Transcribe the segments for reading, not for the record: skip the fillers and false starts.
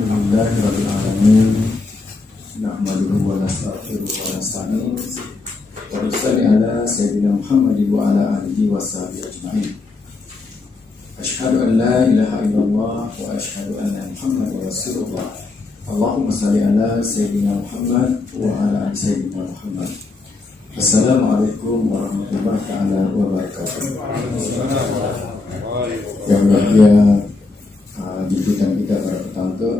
Alhamdulillahirabbil alamin. Nahmaduhu wa nastaghfiruhu wa nasta'in. Wa nusalli ala sayyidina Muhammadin wa ala alihi wa sahbihi ajma'in. Asyhadu an la ilaha illallah wa asyhadu anna Muhammadar Rasulullah. Allahumma salli ala sayyidina Muhammad wa ala ali sayyidina Muhammad. Assalamualaikum warahmatullahi taala wabarakatuh. Yang bahagia jemputan kita para petangga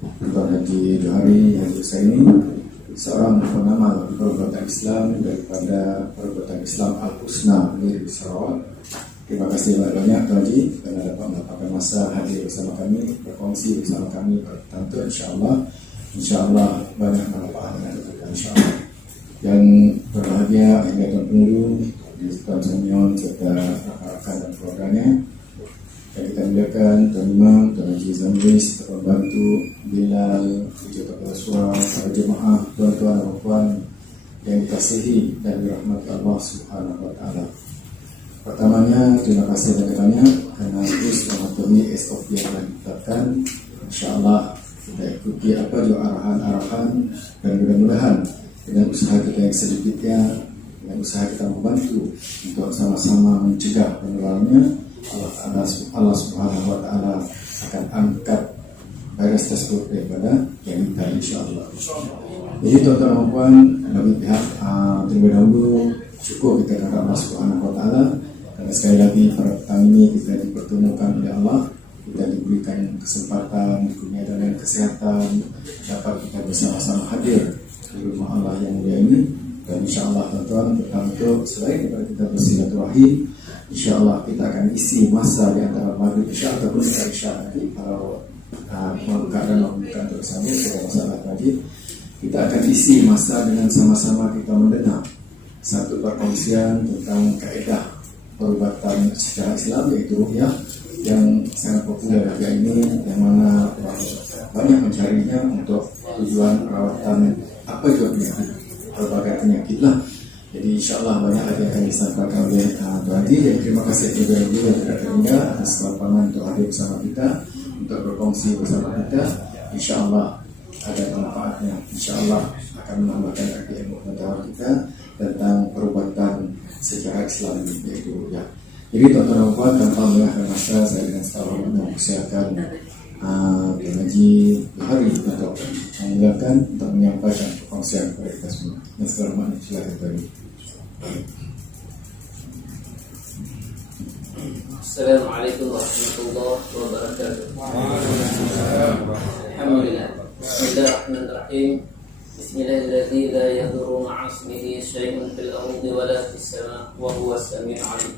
Tuan Haji Johari Haji Husaini, seorang penamal perbuatan Islam daripada perbuatan Islam Al-Husna di Sarawak. Terima kasih banyak Tuan Haji kerana dapat mendapatkan masa hadir bersama kami, berkongsi bersama kami para petangga. InsyaAllah banyak manfaat yang ada, insyaAllah. Yang berbahagia Tuan Penghulu, Tuan Sanyon serta rakan-rakan dan keluarganya yang kita muliakan, Tuan Imam, Tuan Haji Zamri serta pembantu, Bilal, Jota Kepala para jemaah, tuan-tuan dan puan yang dikasihi dan dirahmati Allah Subhanahu wa taala. Pertamanya, terima kasih banyak kerana terus mematuhi SOP yang telah ditetapkan. InsyaAllah kita ikuti apa juga arahan-arahan dan mudah-mudahan dengan usaha kita yang sedikitnya, dengan usaha kita membantu untuk sama-sama mencegah penularannya, Allah Subhanahu wa taala akan angkat virus tersebut daripada yang kita, insyaAllah. Jadi tuan-tuan dan puan, bagi pihak terlebih dahulu syukur kita kepada Allah Subhanahu wa taala kerana sekali lagi pada petang ini kita dipertemukan oleh Allah, kita diberikan kesempatan, dunia dan kesehatan, dapat kita bersama-sama hadir di rumah Allah yang mulia ini. Dan insyaAllah tuan-tuan, untuk selain daripada kita bersilaturahim, insyaAllah kita akan isi masa di antara maghrib isya ataupun isya nanti. Kalau keadaan membutuhkan untuk bersama, tidak masalah tadi. Kita akan isi masa dengan sama-sama kita mendengar satu perkongsian tentang kaedah perubatan secara Islam, yaitu ruqyah, yang sangat populer hari ini, yang mana banyak mencarinya untuk tujuan perawatan apa juga penyakit, berbagai penyakit lah. Jadi insyaAllah banyak lagi yang akan disampaikan oleh Tuan Haji. Jadi terima kasih juga yang tidak terhingga atas kelapangan untuk hadir bersama kita, untuk berkongsi bersama kita. InsyaAllah ada manfaatnya, InsyaAllah akan menambahkan lagi ilmu pengetahuan kita tentang perubatan secara Islam, yaitu ya. Jadi tuan-tuan dan puan, tanpa melengahkan masa, saya dengan segala hormat mempersilakan Tuan Haji Johari untuk memulakan untuk menyampaikan perkongsian kepada kita semua. Dan segala hormat, silakan Tuan Haji. Assalamualaikum warahmatullahi wabarakatuh. Alhamdulillah. Bismillahirrahmanirrahim. Bismillahirrahmanirrahim. La yadurru ma'asmihi syai'un fil ardi wa la fis sama' wa huwa as-sami'ul 'alim.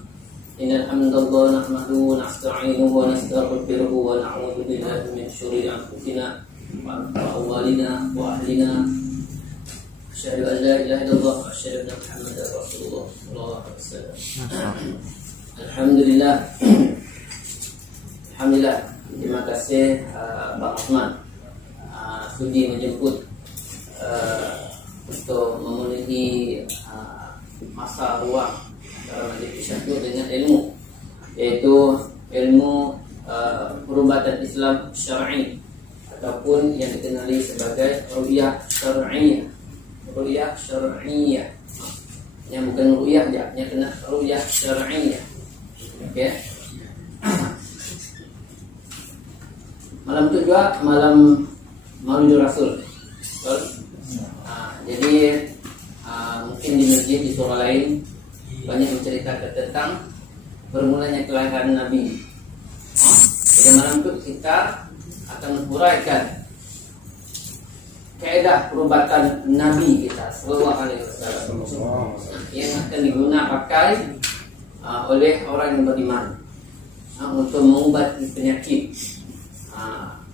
Innal hamdalillah nahmaduhu wa nasta'inuhu wa nastaghfiruhu wa na'udzu billahi min shururi anfusina wa amwalina wa ahlina. Asyhadu an la ilaha illallah wa asyhadu anna Muhammadar Rasulullah sallallahu alaihi wasallam. Alhamdulillah. Alhamdulillah. Terima kasih Bang Osman sudi menjemput untuk memenuhi masa ruang dalam majlis syahdu dengan ilmu, yaitu ilmu perubatan Islam syar'i ataupun yang dikenali sebagai ruqyah syar'iyah. Ruqyah syar'iyah, yang bukan ruqyah je, yang kena ruqyah syar'iyah. Okey. Malam itu juga malam Maulid Rasul. Betul? Jadi mungkin di masjid di surah lain banyak menceritakan tentang bermulanya kelahiran Nabi. Pada malam itu kita akan menghuraikan kaedah perubatan Nabi kita sallallahu alaihi wasallam yang akan digunakan oleh orang yang beriman untuk mengubati penyakit.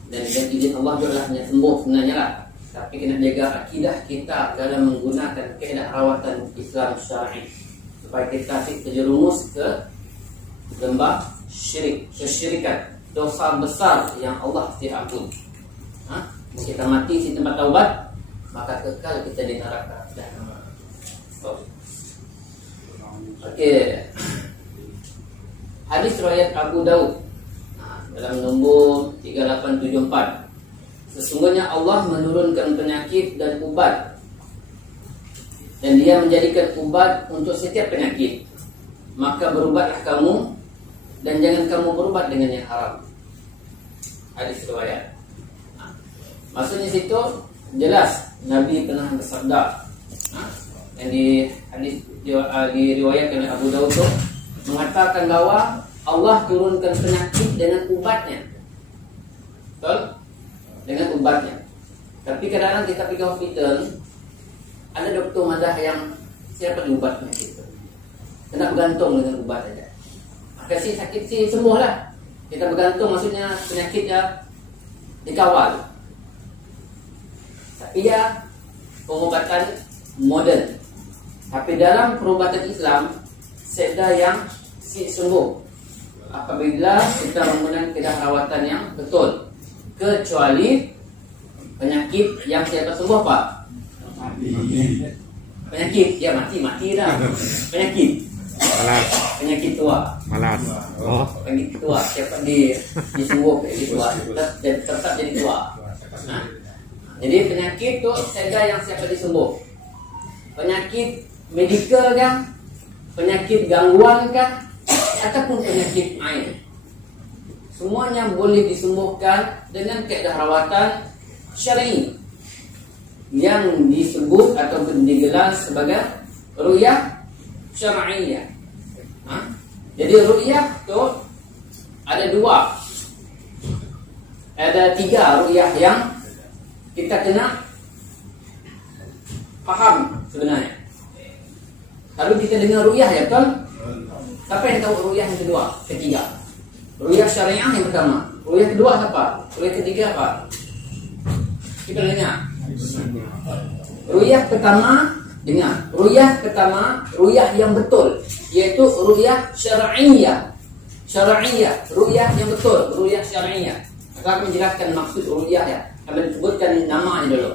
Dan izin Allah juga hanya sembuh sebenarnya lah, tapi kena jaga akidah kita dalam menggunakan kaedah rawatan Islam syar'i supaya kita terjerumus ke lembah syirik, kesyirikan, dosa besar yang Allah tidak ampun. Kita mati di tempat taubat, maka kekal kita di neraka. Okey. Hadis riwayat Abu Daud dalam nombor 3874. Sesungguhnya Allah menurunkan penyakit dan ubat, dan Dia menjadikan ubat untuk setiap penyakit. Maka berubatlah kamu, dan jangan kamu berubat dengan yang haram. Hadis riwayat. Maksudnya situ jelas Nabi pernah bersabda, yang di hadis diriwayatkan oleh Abu Daud itu mengatakan bahwa Allah turunkan penyakit dengan ubatnya. Betul? Dengan ubatnya. Tapi kadang-kadang kita pergi hospital, ada dokter madah yang siapa diubat penyakit itu. Kena bergantung dengan ubat saja. Maka si sakit si sembuh lah. Kita bergantung, maksudnya penyakitnya dikawal. Tapi ya pengobatan modern. Tapi dalam perubatan Islam, seda yang si sembuh apabila kita menggunakan kerawatan yang betul. Kecuali penyakit yang siapa sembuh Pak? Penyakit, ya mati dah. Penyakit. Malas. Penyakit tua. Malas. Oh. Penyakit tua, siapa disembuh jadi tua, tetap jadi tua. Nah, jadi penyakit tu seda yang siapa disembuh. Penyakit medikal kah? Penyakit gangguan kah? Ataupun penyakit main. Semuanya boleh disembuhkan dengan keadaan rawatan syar'i yang disebut atau digelar sebagai ru'yah syar'iyyah. Jadi ru'yah itu ada dua, ada tiga ru'yah yang kita kena faham sebenarnya. Kalau kita dengar ru'yah ya betul. Siapa yang tahu ru'yah yang kedua, ketiga? Ru'yah syariah yang pertama. Ru'yah kedua apa? Ru'yah ketiga apa? Kita dengar. Ru'yah pertama, dengar. Ru'yah pertama, ru'yah yang betul, yaitu ru'yah syar'iyyah. Syar'iyyah, ru'yah yang betul, ru'yah syar'iyyah. Akan menjelaskan maksud ru'yah ya. Kami sebutkan namanya dulu.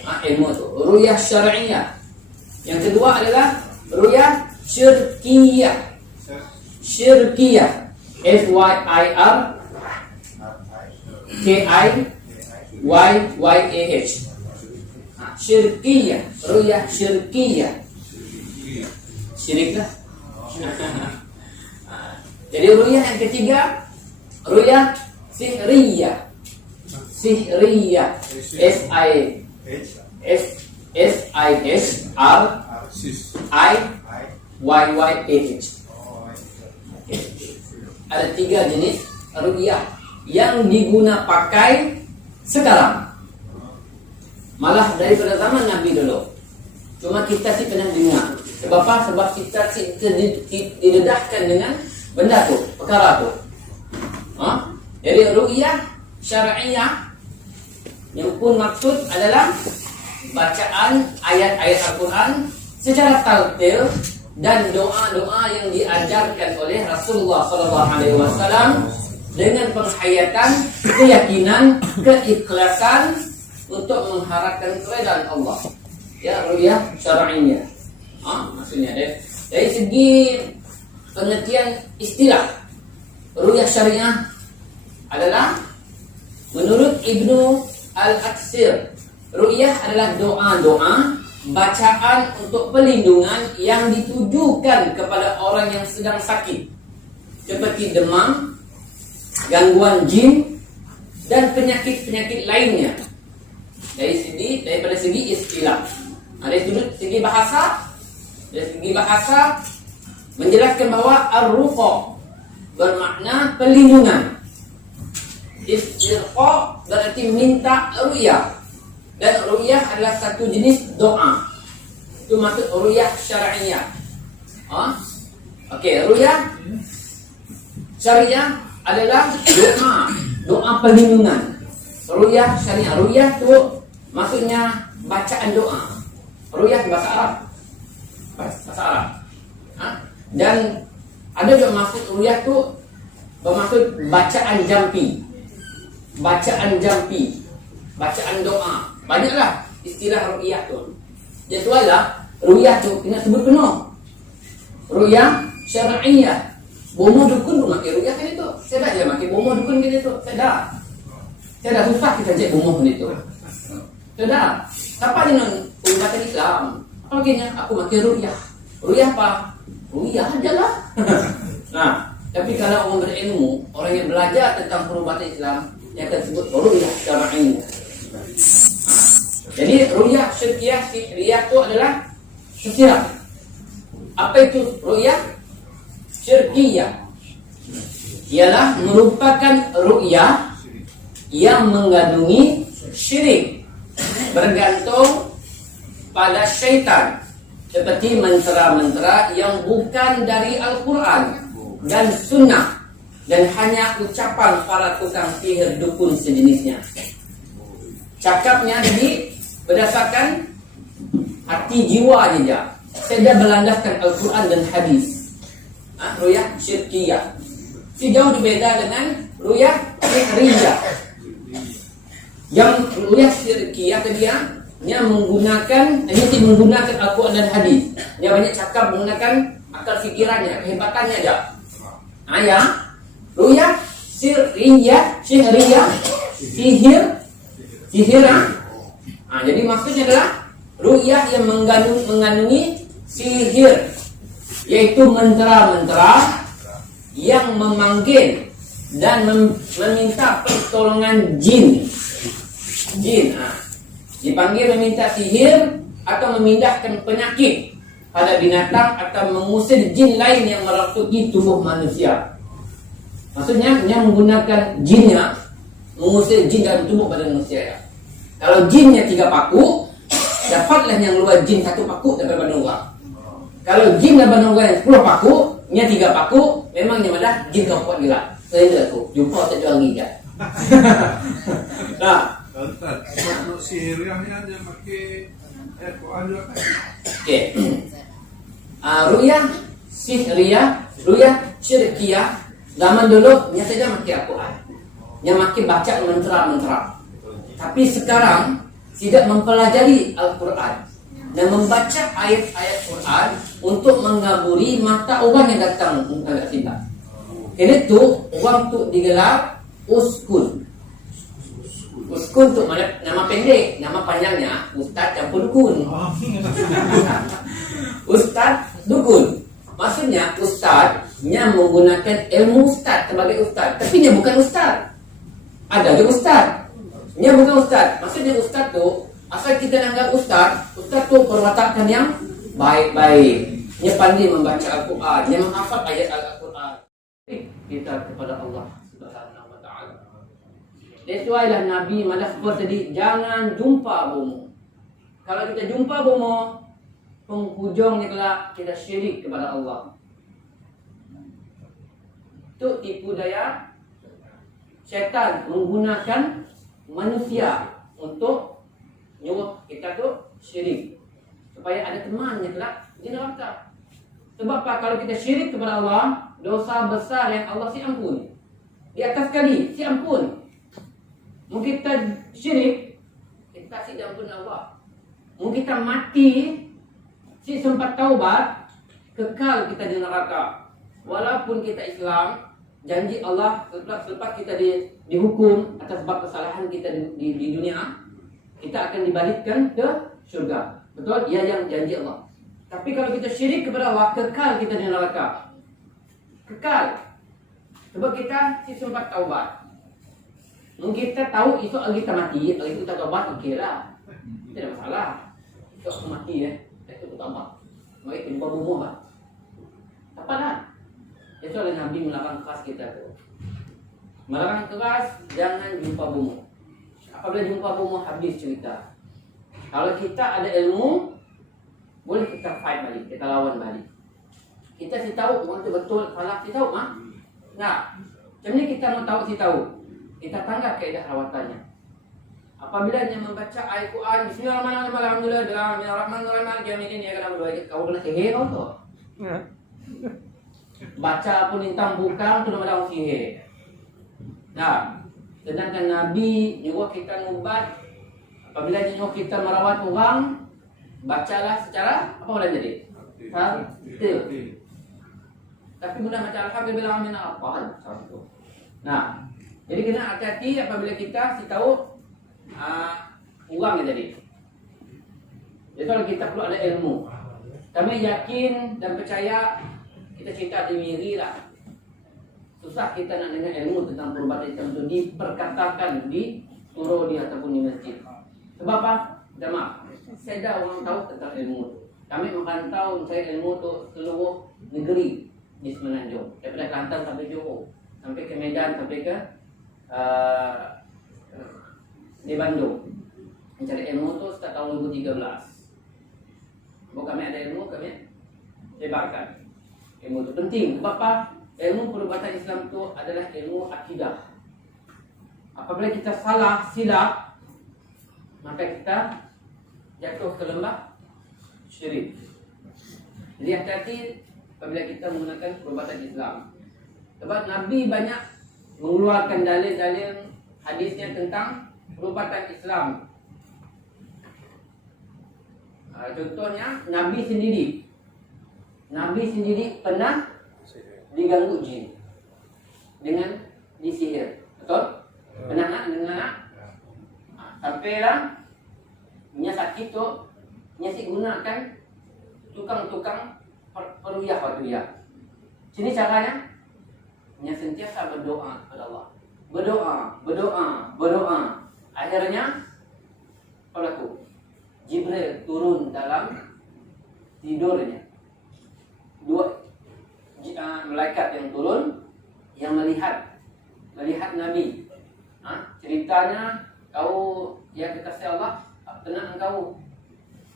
Ilmu itu. Ru'yah syar'iyyah. Yang kedua adalah ru'yah syirkiyah. Syirkiyah. SYRKIYYAH. Syirkiyah, ru'yah syirkiyah. Syirik lah. Jadi ru'yah yang ketiga, ru'yah sihriyah. Sihriyah. SISHRIYYAH. Ada tiga jenis ru'yah yang diguna pakai sekarang. Malah daripada zaman Nabi dulu. Cuma kita sih pernah dengar. Sebab apa? Sebab kita sih didedahkan dengan benda tu, perkara tu. Jadi ru'yah syar'iyyah yang pun maksud adalah bacaan ayat-ayat Al-Quran secara talqin dan doa-doa yang diajarkan oleh Rasulullah SAW dengan penghayatan, keyakinan, keikhlasan untuk mengharapkan keridhaan Allah. Ya, ru'yah syar'iyyah. Maksudnya dari segi pengertian istilah, ru'yah syariah adalah menurut Ibnu Al-Atsir, ru'yah adalah doa-doa bacaan untuk perlindungan yang ditujukan kepada orang yang sedang sakit, seperti demam, gangguan jin, dan penyakit-penyakit lainnya. Daripada segi istilah. Dari segi bahasa, menjelaskan bahwa ar-ruqa bermakna perlindungan. Istirqa berarti minta ru'yah. Dan ru'yah adalah satu jenis doa. Itu maksud ru'yah syar'iyyah. Okey, ru'yah syariah adalah doa perlindungan. Ru'yah syariah, ru'yah itu maksudnya bacaan doa. Ru'yah bahasa Arab. Bahasa Arab. Dan ada juga maksud ru'yah itu bermaksud bacaan jampi. Bacaan jampi. Bacaan doa. Banyaklah istilah ru'yah tu. Jadi tualah ru'yah tu kena sebut penuh. Ru'yah syar'iyyah. Bomo dukun pun makin ru'yah kan itu. Saya dah je makin bomo dukun kan itu. Saya dah. Saya dah susah kita cek umuh itu. Sudah. Siapa ni umat Islam? Apalagi aku makin ru'yah. Ru'yah apa? Ru'yah ajalah. Nah, tapi kalau orang berilmu, orang yang belajar tentang perubatan Islam, dia akan sebut ru'yah secara ilmu. Jadi ru'yah syirkiyah, sihriyah itu adalah sesirat. Apa itu ru'yah syirkiyah? Ialah merupakan ru'yah yang mengandungi syirik, bergantung pada syaitan, seperti mentera-mentera yang bukan dari Al-Quran dan Sunnah, dan hanya ucapan para tukang sihir dukun sejenisnya. Cakapnya jadi berdasarkan hati jiwa saja, tidak berlandaskan Al-Quran dan hadis. Ru'yah syirkiyah jauh berbeda dengan ru'yah sihriyah. Yang ru'yah syirkiyah dia menggunakan Al-Quran dan hadis. Dia banyak cakap menggunakan akal fikirannya, kehebatannya aja. Yang ru'yah sihriyah, sihir. Jadi maksudnya adalah ru'yah yang mengandungi sihir, yaitu mentera-mentera yang memanggil dan meminta pertolongan jin. Dipanggil meminta sihir atau memindahkan penyakit pada binatang atau mengusir jin lain yang merasuki tubuh manusia. Maksudnya dia menggunakan jinnya mengusir jin dalam tubuh badan manusia. Kalau jinnya 3 paku, dapatlah yang luar jin 1 paku daripada badan orang. Kalau jin dan badan orang yang 10 paku, nya 3 paku, memangnya malah jin kau kuat gila. Saya dah tu jumpa tak jual gila. Nah, untuk sihirnya dia pakai Quran juga kan? okey. Ru'yah sihriyah, ru'yah syirkiyah zaman dulu nya saja pakai Al-Quran. Nya pakai baca mentera-mentera. Tapi sekarang tidak mempelajari Al-Quran dan membaca ayat-ayat Quran untuk menggaburi mata orang yang datang agak silap. Ini tu orang tu digelar uskun. Uskun tu nama pendek, nama panjangnya Ustaz campur dukun. Ustaz dukun. Maksudnya ustaznya menggunakan ilmu ustaz sebagai ustaz, tapi dia bukan ustaz. Ada juga ustaz. Dia bukan ustaz. Maksudnya ustaz tu asal kita anggap ustaz tu perwatakan yang baik-baik. Dia pandai membaca Al-Quran, dia menghafal ayat Al-Quran. Kita kepada Allah Subhanahu wa taala. That's why lah Nabi malah sebut tadi, jangan jumpa bomo. Kalau kita jumpa bomo, penghujungnya kelak kita syirik kepada Allah. Itu tipu daya syaitan menggunakan manusia untuk nyuruh kita tu syirik, supaya ada temannya kelak di neraka. Sebab apa? Kalau kita syirik kepada Allah, dosa besar yang Allah si ampun. Di atas kali si ampun. Mungkin kita syirik, kita si ampun Allah. Mungkin kita mati, si sempat taubat, kekal kita di neraka. Walaupun kita Islam, janji Allah selepas kita dihukum atas sebab kesalahan kita di dunia, kita akan dibalikkan ke syurga. Betul? Ia yang janji Allah. Tapi kalau kita syirik kepada Allah, kekal kita di neraka. Kekal. Sebab kita si sempat taubat. Mungkin kita tahu esok hari kita mati, hari kita taubat, okey lah. Tidak ada masalah. Esok aku mati itu taubat. Mari kita jumpa bumuh lah. Apa lah? Itu adalah Nabi melarang keras kita tu. Melarang keras, jangan jumpa bumuh. Apabila jumpa bumuh, habis cerita. Kalau kita ada ilmu, boleh kita fight balik, kita lawan balik. Kita si tahu orang tu betul, salah si tahu mah. Nah, macam ni kita mau tahu si tahu. Kita tanggap kaedah rawatannya. Apabila dia membaca ayat Quran, Bismillahirrahmanirrahim, Alhamdulillahirrahmanirrahim, Maliki ya kana berdoa, kau kena sihir kau tu. Baca pun intang bukan tu nama orang sihir. Nah, sedangkan Nabi nyuruh kita ngubat. Apabila nyuruh kita merawat orang, bacalah secara apa boleh jadi? Tartil. Tapi mudah baca alhamdulillah min apa itu. Nah, Jadi kena hati-hati apabila kita si tahu uang yang tadi. Jadi kalau kita perlu ada ilmu, kami yakin dan percaya kita cerita di miri lah. Susah kita nak dengar ilmu tentang perubatan Islam itu diperkatakan di surau ni ataupun di masjid. Sebab apa? Jemaah, saya dah orang tahu tentang ilmu itu. Kami merantau mencari ilmu itu seluruh negeri di Semenanjung, daripada Kelantan sampai Johor, sampai ke Medan, sampai ke di Bandung. Mencari ilmu itu sejak tahun 2013. Kalau kami ada ilmu, kami sebarkan. Ilmu itu penting. Sebab apa? Ilmu perubatan Islam itu adalah ilmu akidah. Apabila kita salah, silap, maka kita jatuh ke lembah syirik. Jadi hati-hati apabila kita menggunakan perubatan Islam. Sebab Nabi banyak mengeluarkan dalil-dalil hadisnya tentang perubatan Islam. Contohnya Nabi sendiri pernah diganggu jin dengan disihir. Betul? Pernah nak dengar nak? Sampailah punya sakit tu, punya si gunakan tukang-tukang peruyah waktu ya. Sini caranya, punya sentiasa berdoa kepada Allah. Berdoa. Akhirnya, apa laku? Jibril turun dalam tidurnya. Malaikat yang turun yang melihat Nabi. Ceritanya kau yang kekasih Allah, tenang engkau.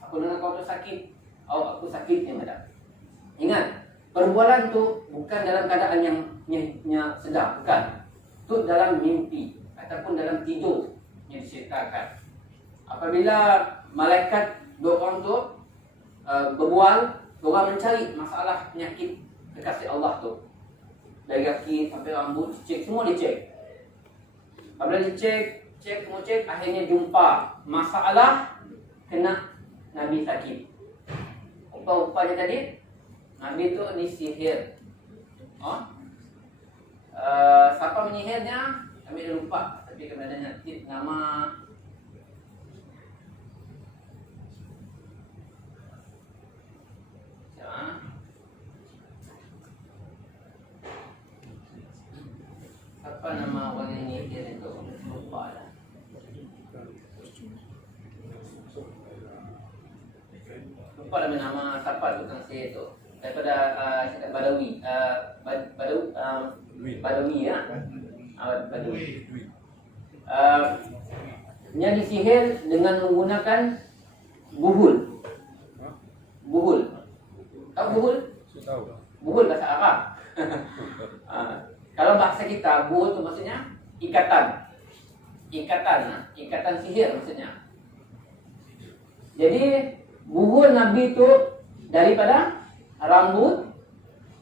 Aku dengar kau tu sakit. Aku sakit yang ada. Ingat, perbualan tu bukan dalam keadaan yang sedang, bukan. Itu dalam mimpi ataupun dalam tidur yang diceritakan. Apabila malaikat dua orang tu berbual, orang mencari masalah penyakit kekasih Allah tu. Dari kaki sampai rambut, cek, semua dicek. Apabila dicek, semua cek, akhirnya jumpa masalah kena Nabi sakit. Upah-upahnya tadi, Nabi tu disihir. Siapa menyihirnya? Kami dah lupa, tapi kami ada nyatip nama. Apa nama orang yang nyihir itu? Lupa dah. Lupa nama siapa tukang sihir itu. Daripada Badawi. Badawi ya. Badawi. Yang disihir dengan menggunakan buhul. Tahu buhul? Tahu. Buhul bahasa Arab. Kalau bahasa kita, buhul itu maksudnya ikatan. Ikatan sihir maksudnya. Jadi buhul Nabi itu daripada rambut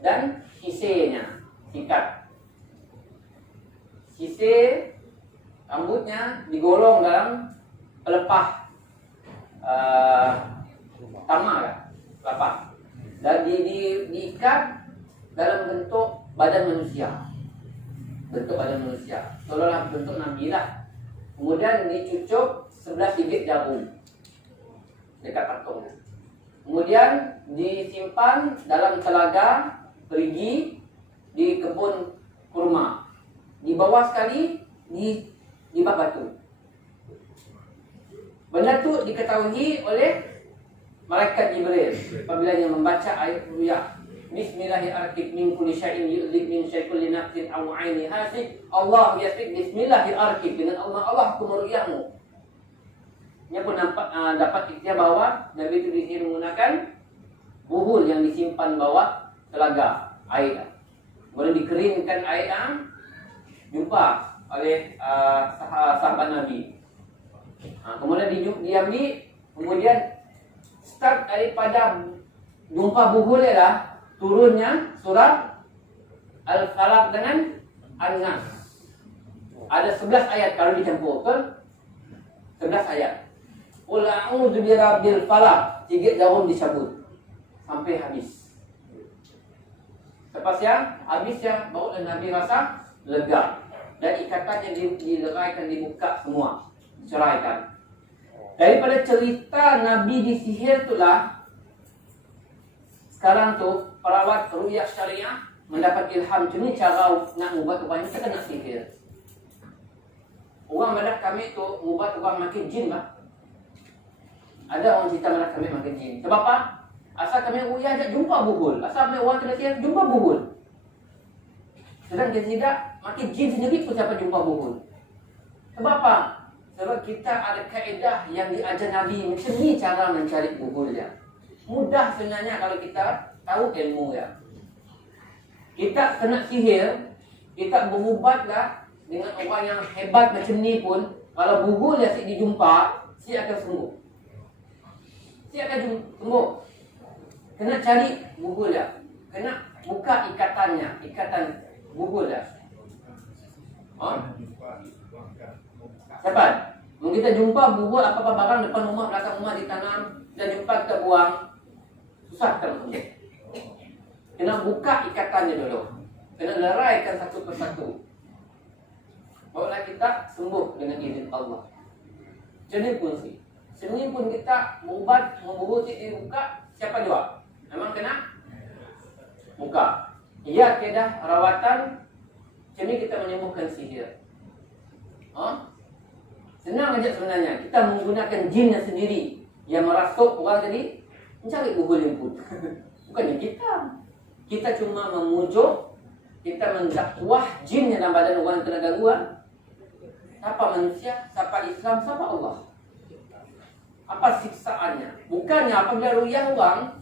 dan sisirnya, sikat. Sisir rambutnya digolong dalam pelepah tamar, pelepah, dan diikat dalam bentuk badan manusia. Seolah-olah bentuk Nabi lah. Kemudian dicucuk 11 bibit jagung dekat patung. Kemudian disimpan dalam telaga perigi di kebun kurma. Di bawah sekali di bak batu. Benda tu diketahui oleh malaikat Jibril apabila dia membaca ayat ruya. Bismillahirrahmanirrahim min kulli syai'in yu'dhib min syai'in li nafsin aw 'aini hasib. Allah yasbik bismillahirrahmanirrahim, dengan Allah aku meruqyahmu. Dia pun dapat ikhtiar bahawa Nabi itu disihir menggunakan buhul yang disimpan bawah telaga air. Kemudian dikeringkan air, jumpa oleh sahabat Nabi. Kemudian diambil, kemudian start daripada jumpa buhul ialah turunnya surat Al-Falaq dengan An-Nas. Ada 11 ayat kalau dicampur, betul? 11 ayat. Qul a'udzu birabbil falaq, 3 daun dicabut sampai habis. Lepas habis barulah Nabi rasa lega. dan ikatannya dileraikan, dibuka semua, ceraikan. Daripada cerita Nabi disihir itulah sekarang tu perawat ruqyah syariah mendapat ilham macam ni cara nak ubat orang kita kena sihir. Orang madah kami tu ubat orang makin jin bah. Ada orang cerita madah kami makin jin. Sebab apa? Asal kami ruqyah tak jumpa buhul. Asal kami orang kena sihir jumpa buhul. Sedang dia tidak makin jin sendiri pun siapa jumpa buhul. Sebab apa? Sebab kita ada kaedah yang diajar Nabi macam ni cara mencari buhul dia. Mudah sebenarnya kalau kita tahu ilmu ya. Kita kena sihir, kita berubatlah dengan orang yang hebat macam ni pun, kalau buhul dia si dijumpa, si akan sembuh. Si akan sembuh. Kena cari buhul dia. Kena buka ikatannya, ikatan buhul dia. Dapat? Mungkin kita jumpa buhul apa-apa barang depan rumah, belakang rumah ditanam, dan jumpa kita buang, susah kita sembuh. Kena buka ikatannya dulu. Kena leraikan satu persatu. Barulah kita sembuh dengan izin Allah. Jadi pun sih. Sini pun kita ubat, memburuti dibuka, siapa jawab? Memang kena buka. Ia kedah rawatan. Sini kita menyembuhkan sihir. Senang aja sebenarnya. Kita menggunakan jinnya sendiri yang merasuk orang tadi mencari buhul yang pun. Bukannya kita. Kita cuma memujuk, kita mendakwah jin yang dalam badan orang yang kena gangguan. Siapa manusia, siapa Islam, siapa Allah. Apa siksaannya? Bukannya apabila ruqyah orang,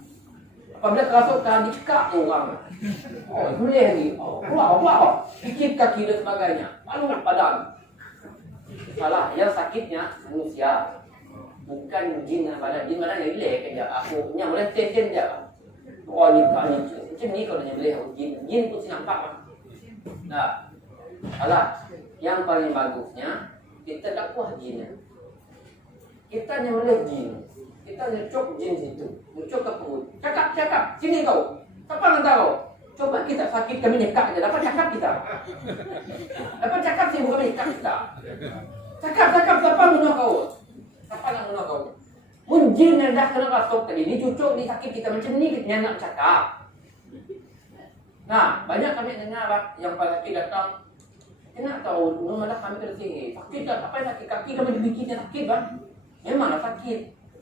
apabila kerasukan dicekak orang. Oh, boleh ni. Oh, keluar. Sikit kaki dan sebagainya. Lalu padam. Salah, yang sakitnya manusia. Bukan jin yang badan. Jin badan yang relax je. Aku punya boleh ten je. Oh, ni macam ni kalau dia boleh jin pun nampak lah. Nah, salah. Yang paling bagusnya kita dakwah jinnya. Kita hanya boleh jin. Kita nyucuk jin situ. Nyucuk ke perut. Cakap. Sini kau. Siapa nak tahu? Coba kita sakit kami nyekat je. Dapat cakap kita. Dapat cakap sih bukan nyekat kita. Cakap. Siapa bunuh kau? Siapa nak bunuh kau? Jin yang dah kena rasuk tadi, dicucuk, disakit kita macam ni, kita nak cakap. Nah, banyak kami dengar yang sakit datang, kena tahu, malah kami kena sihir. Sakit tak? Apa yang sakit? Kaki kami dibikin yang sakit kan? Memanglah sakit.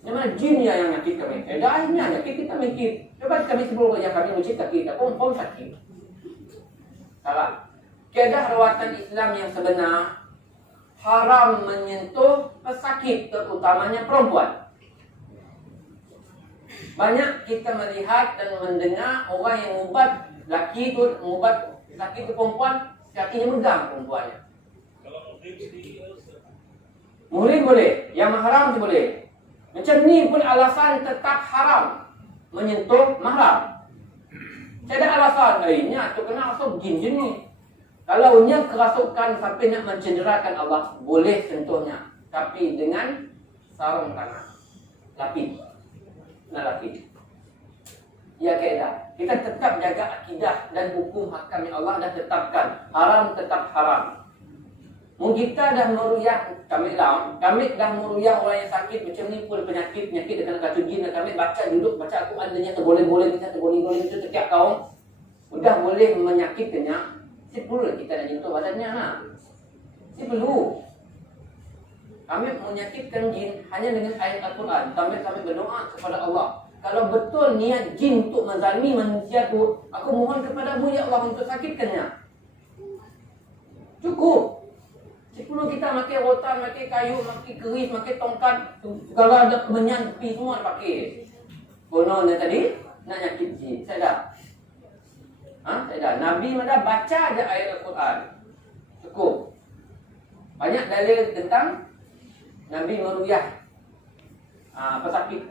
Memang jin yang sakit kami. Dah akhirnya sakit kita mikir. Coba kami sebelum yang kami mencipta kita, confirm sakit. Salah. Kedah rawatan Islam yang sebenar, haram menyentuh pesakit, terutamanya perempuan. Banyak kita melihat dan mendengar orang yang ubat laki tu, ubat laki tu perempuan, kakinya megang perempuannya. Muhrim boleh, yang mahram tu boleh. Macam ni pun alasan tetap haram menyentuh mahram. Tidak ada alasan, nya tu kena masuk jin je ni. Kalau nya kerasukan sampai nak mencederakan Allah, boleh sentuhnya. Tapi dengan sarung tangan. Lapis. Lapis. Ya kaedah. Kita tetap jaga akidah dan hukum hakam yang Allah dah tetapkan. Haram tetap haram. Mungkin kita dah meruyah, kami dah meruyah orang yang sakit macam ni pun penyakit dengan kacau jin, kami baca duduk baca Al-Quran dia tergoleh-goleh itu setiap kaum sudah boleh menyakitkannya. Si perlu kita nak jentuh badannya lah. Si perlu. Kami menyakitkan jin hanya dengan ayat Al-Quran. Kami berdoa kepada Allah. Kalau betul niat jin untuk menzalimi manusia tu, aku mohon kepadamu ya Allah untuk sakitkannya. Cukup. Sepuluh kita makan rotan, makan kayu, makan keris, makan tongkat, kalau ada kemenyan, tepi semua pakai. Kononnya tadi nak nyakit jin. Saya dah. Saya dah. Nabi mana baca aja ayat Al-Quran. Cukup. Banyak dalil tentang Nabi meruyah pesakit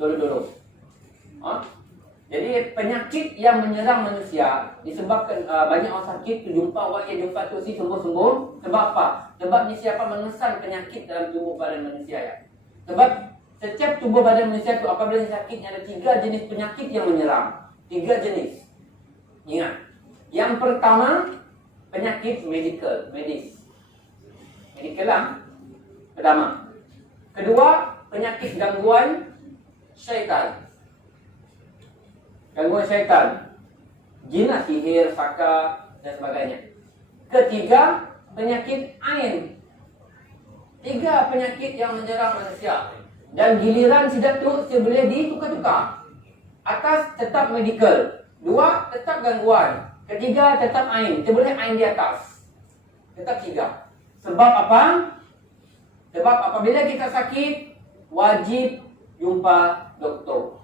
dulu-dulu. Jadi penyakit yang menyerang manusia disebabkan banyak orang sakit tu jumpa orang yang jumpa tu si sembuh-sembuh. Sebab apa? Sebab ni siapa memesan penyakit dalam tubuh badan manusia ya. Sebab setiap tubuh badan manusia tu apabila sakitnya ada 3 jenis penyakit yang menyerang. 3 jenis. Ingat. Yang pertama penyakit medical lah. Pertama. Kedua, penyakit gangguan syaitan. Gangguan syaitan. Jin, sihir, saka dan sebagainya. Ketiga, penyakit ain. 3 penyakit yang menyerang manusia. Dan giliran sidat tu boleh ditukar-tukar. Atas tetap medical. 2 tetap gangguan. Ketiga tetap ain. Boleh ain di atas. Tetap 3. Sebab apa? Sebab apabila kita sakit, wajib jumpa doktor.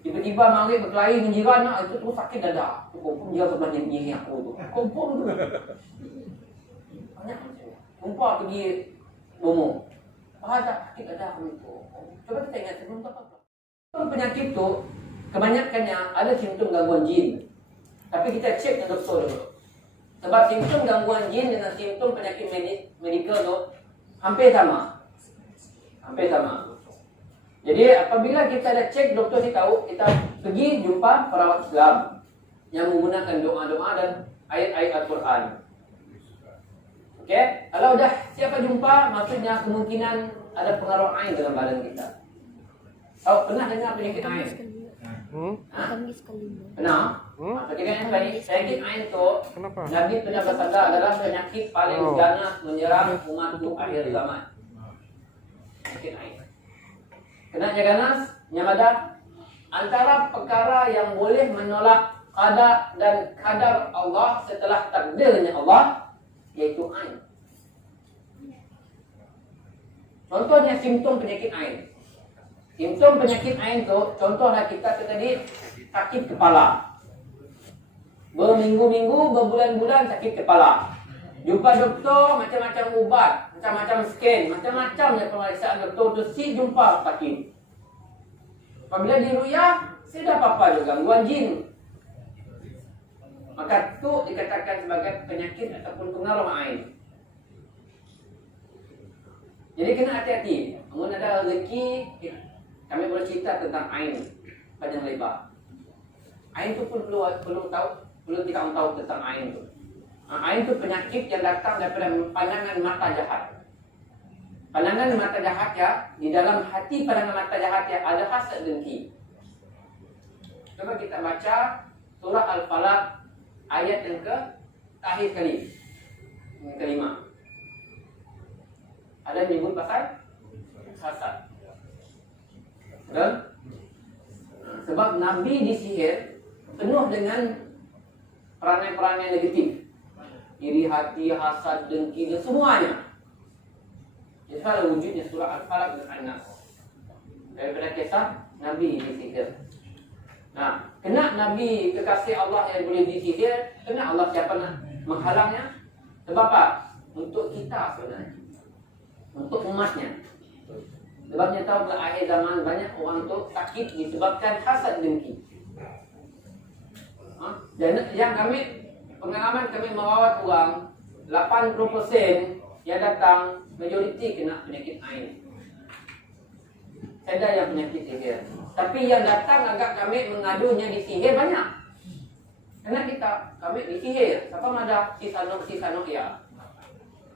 Tiba-tiba mari berkelahi dengan jiran, itu terus sakit dada. Confirm dia sebelah nyeri aku tu. Confirm tu. Banyak macam ni. Jumpa pergi bomo. Tak sakit dada aku itu. Coba kita ingat sebelum tu apa? Penyakit tu kebanyakannya ada simptom gangguan jin. Tapi kita cek dengan doktor dulu. Sebab simptom gangguan jin dengan simptom penyakit medikal tu hampir sama. Hampir sama. Jadi apabila kita dah cek, doktor si tahu, kita pergi jumpa perawat Islam yang menggunakan doa-doa dan ayat-ayat Al-Quran. Okey, kalau dah siapa jumpa, maksudnya kemungkinan ada pengaruh ain dalam badan kita. Tahu pernah dengar penyakit ain? Pernah? Ketika yang tadi, penyakit ain tu, Kenapa? Nabi pernah bersabda adalah penyakit paling ganas menyerang umatku akhir zaman. Penyakit ain. Kenapa ganas? Nyamada antara perkara yang boleh menolak qada dan qadar Allah setelah takdirnya Allah, yaitu ain. Contohnya simptom penyakit ain. Simptom penyakit ain tu, contohnya kita tadi sakit kepala. Berminggu-minggu, berbulan-bulan sakit kepala. Jumpa doktor, macam-macam ubat, macam-macam scan, macam-macamnya pemeriksaan doktor tu si jumpa sakit. Apabila diruyah, si dah apa-apa juga gangguan jin. Maka tu dikatakan sebagai penyakit ataupun pengaruh ain. Jadi kena hati-hati. Namun ada rezeki, kami boleh cerita tentang ain panjang lebar. Ain tu pun perlu tahu, perlu kita tahu tentang ain tu. Ain tu penyakit yang datang daripada pandangan mata jahat. Pandangan mata jahat ya, di dalam hati pandangan mata jahat ya ada hasad dengki. Coba kita baca surah Al-Falaq ayat yang terakhir kali. Yang kelima. Ada yang menyebut pasal hasad. Betul? Sebab Nabi disihir penuh dengan perangai-perangai negatif. Iri hati, hasad, dengki dan semuanya. Jadi kalau wujudnya surah Al-Falaq dan An-Nas. Daripada kisah Nabi disihir. Nah, kena Nabi kekasih Allah yang boleh disihir, kena Allah siapa nak menghalangnya? Sebab apa? Untuk kita sebenarnya. Untuk umatnya. Sebabnya tahu ke akhir zaman banyak orang tu sakit disebabkan hasad dengki. Dan yang pengalaman kami merawat orang 80% yang datang majoriti kena penyakit ain. Ada yang penyakit sihir. Tapi yang datang agak kami mengadunya disihir banyak. Karena kami disihir. Siapa ada si sanok ya.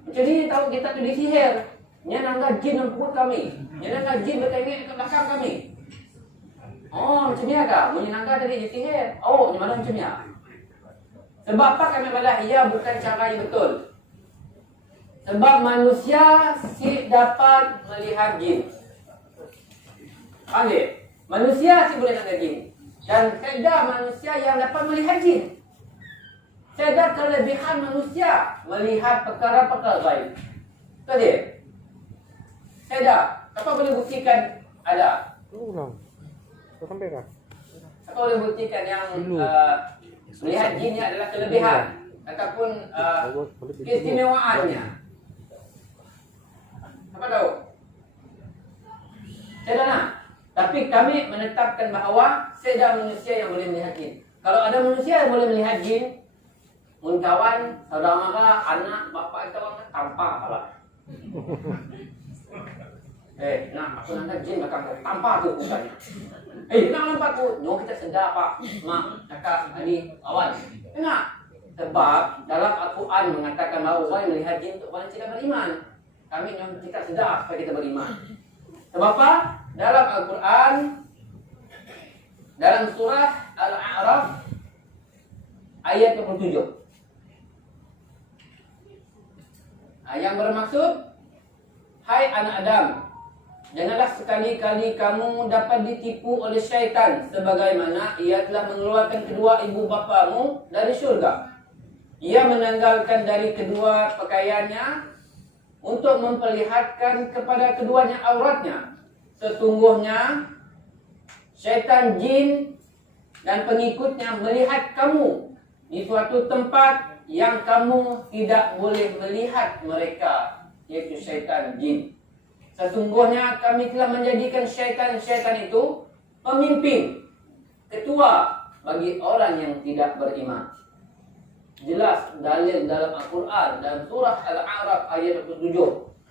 Macam ni tahu kita tu disihir. Nya nangga jin yang pukul kami. Nya nangga jin bertengik ke belakang kami. Oh, macam ni agak. Menyenangkan tadi disihir. Oh, mana macam ni? Sebab apa kami balas? Ya, bukan cara yang betul. Sebab manusia si dapat melihat jin. Faham tak? Manusia si boleh nak jin. Dan kaedah manusia yang dapat melihat jin. Kaedah kelebihan manusia melihat perkara-perkara gaib. Betul tak? Kaedah. Apa boleh buktikan ada? Ulang. Kau sampai kah? Apa boleh buktikan yang melihat jinnya adalah kelebihan ataupun keistimewaannya? Apa tahu? Saya dah nak. Tapi kami menetapkan bahawa ada manusia yang boleh melihat jin. Kalau ada manusia yang boleh melihat jin, mun kawan, saudara mara, anak, bapa kita orang tampar kepala. Nak aku nak jin belakang tampar tu mukanya. Nak nampak tu, no kita sedar pak, mak, kakak, adik, kawan. Nak. Sebab dalam Al-Quran mengatakan bahawa orang yang melihat jin untuk orang yang tidak beriman. Kami yang kita sedar supaya kita beriman. Sebab apa? Dalam Al-Quran, dalam surah Al-A'raf ayat 27, yang bermaksud, hai anak Adam, janganlah sekali-kali kamu dapat ditipu oleh syaitan, sebagaimana ia telah mengeluarkan kedua ibu bapamu dari syurga. Ia menanggalkan dari kedua pakaiannya untuk memperlihatkan kepada keduanya auratnya. Sesungguhnya syaitan jin dan pengikutnya melihat kamu di suatu tempat yang kamu tidak boleh melihat mereka, yaitu syaitan jin. Sesungguhnya kami telah menjadikan syaitan-syaitan itu pemimpin, ketua bagi orang yang tidak beriman. Jelas dalil dalam Al-Quran dalam surah Al-A'raf ayat 27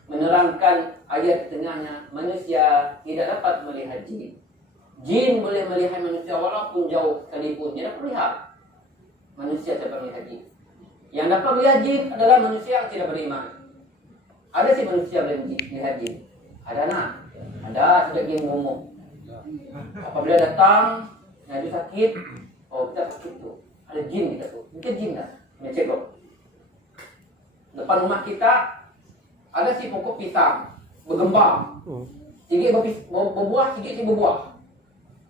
menerangkan ayat tengahnya, manusia tidak dapat melihat jin. Jin boleh melihat manusia walaupun jauh sekalipun, dia dapat melihat. Manusia dapat melihat jin. Yang dapat melihat jin adalah manusia yang tidak beriman. Ada sih manusia boleh melihat jin. Ada nak? Ada, sudah jin ngomong. Apabila datang, Nabi sakit, oh kita sakit tu, ada jin kita tu, mungkin jin tak? Cek kau. Depan rumah kita ada si pokok pisang bergembang. Sikit berbuah, sikit berbuah.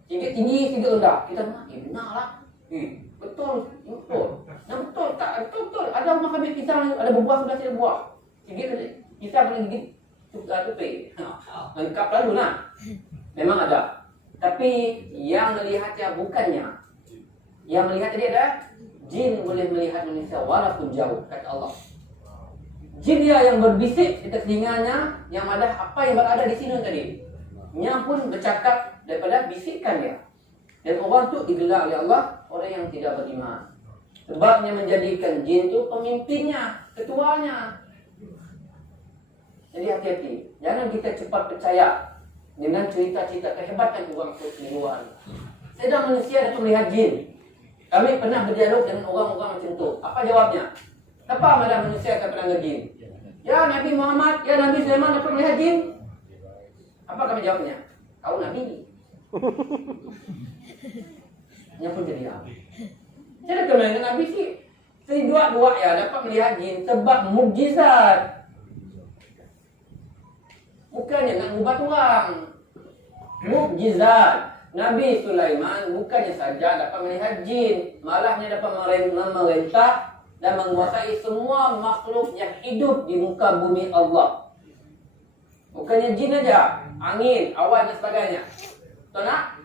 Sikit tinggi, sikit rendah. Kita benarlah. Betul. Nah, betul tak? Betul. Ada rumah kami pisang ada berbuah, sudah ada buah. Sikit pisang kena gigit tupai. Lengkap lalu lah. Memang ada. Tapi yang melihatnya bukannya. Yang melihat tadi ada jin boleh melihat manusia walaupun jauh, kata Allah. Jin dia yang berbisik di telinganya, yang ada apa yang berada di sini tadi. Nya pun bercakap daripada bisikan dia. Dan orang tu digelar oleh Allah orang yang tidak beriman. Sebabnya menjadikan jin tu pemimpinnya, ketuanya. Jadi hati-hati. Jangan kita cepat percaya dengan cerita-cerita kehebatan orang di luar. Sedang manusia dapat melihat jin. Kami pernah berdialog dengan orang-orang macam tu. Apa jawabnya? Apa ada manusia akan pernah melihat jin? Ya Nabi Muhammad, ya Nabi Sulaiman dapat melihat jin. Apa kami jawabnya? Kau Nabi. Nya pun jadi apa? Saya dah kenal dengan Nabi sih. Si dua-dua ya dapat melihat jin sebab mukjizat. Bukannya nak ubah orang. Mukjizat. Nabi Sulaiman bukannya saja dapat melihat jin, malahnya dapat memerintah dan menguasai semua makhluk yang hidup di muka bumi Allah. Bukannya jin aja, angin, awan dan sebagainya. Betul tak?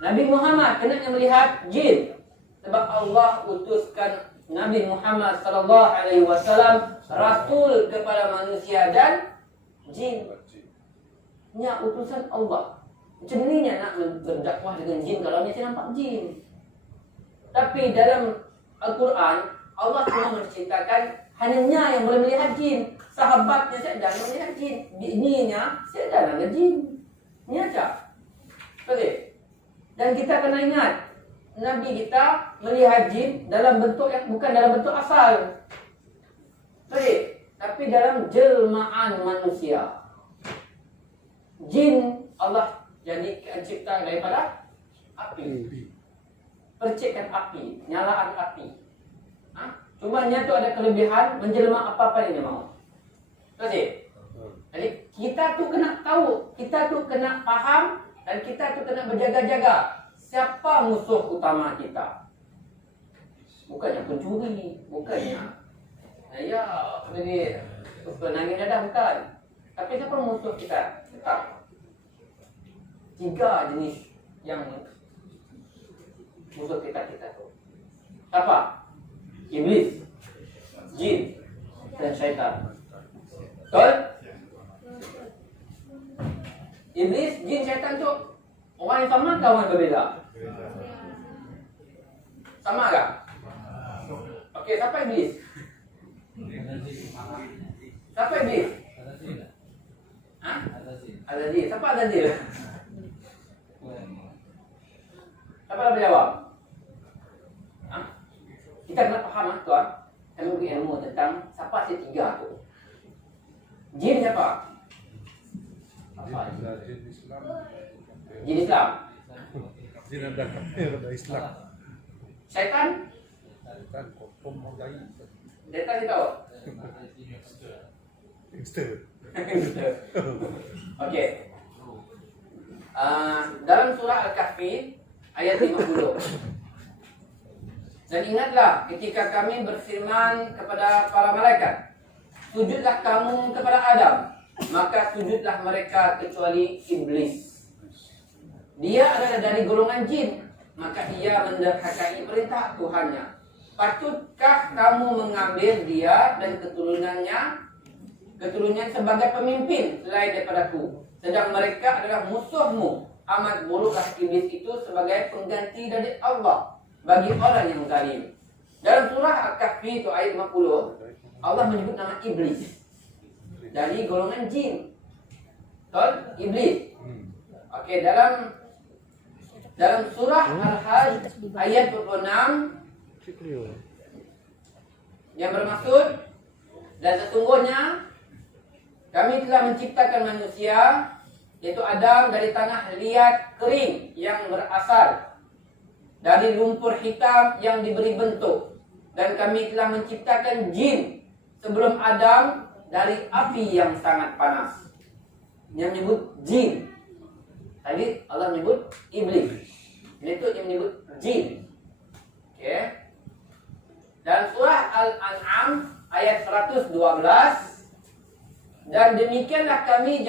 Nabi Muhammad kena melihat jin sebab Allah utuskan Nabi Muhammad sallallahu alaihi wasallam rasul kepada manusia dan jin. Nya utusan Allah. Macam ni nak berdakwah dengan jin kalau dia nampak jin. Tapi dalam Al-Quran Allah cuma menceritakan hanya yang boleh melihat jin. Sahabatnya sedang melihat jin. Bininya sedang melihat jin. Ini aja. Betul. Dan kita kena ingat Nabi kita melihat jin dalam bentuk yang bukan dalam bentuk asal. Betul. Tapi dalam jelmaan manusia. Jin Allah jadi cipta daripada api. Percikan api, nyalaan api. Cuma nya tu ada kelebihan menjelma apa-apa yang dia mau. Betul? Jadi kita tu kena tahu, kita tu kena faham dan kita tu kena berjaga-jaga. Siapa musuh utama kita? Bukannya pencuri, bukannya ya, jadi penangis dadah bukan. Tapi siapa musuh kita? Tetap 3 jenis yang musuh kita tu. Apa? Iblis, jin, dan syaitan. Betul? Iblis, jin, syaitan tu orang yang sama atau orang yang berbeza? Sama tak? Okey, siapa iblis? Siapa iblis? Azazil. Siapa Azazil? Siapa nak berjawab? Kita Kita nak faham tuan, kami beri ilmu tentang siapa si tiga tu. Jin siapa? Apa? Jin Islam. Jin Islam. Jin ada kafir, ada Islam. Syaitan? Kan kok mau gaib. Syaitan kita tahu. Gangster. Okey. Dalam surah Al-Kahfi ayat 50. Dan ingatlah ketika kami berfirman kepada para malaikat, sujudlah kamu kepada Adam, maka sujudlah mereka kecuali iblis. Dia adalah dari golongan jin, maka ia menderhakai perintah Tuhannya. Patutkah kamu mengambil dia dan keturunannya sebagai pemimpin selain daripadaku, sedang mereka adalah musuhmu? Amat buruklah iblis itu sebagai pengganti dari Allah bagi orang yang zalim. Dalam surah Al-Kahfi itu ayat 50, Allah menyebut nama iblis dari golongan jin. Betul? Iblis. Okey, dalam surah Al-Hajj ayat 26 yang bermaksud, dan sesungguhnya kami telah menciptakan manusia, yaitu Adam, dari tanah liat kering yang berasal dari lumpur hitam yang diberi bentuk. Dan kami telah menciptakan jin sebelum Adam dari api yang sangat panas. Yang menyebut jin. Tadi Allah menyebut iblis. Ini tu yang menyebut jin. Okey. Dan surah Al-An'am ayat 112, dan demikianlah kami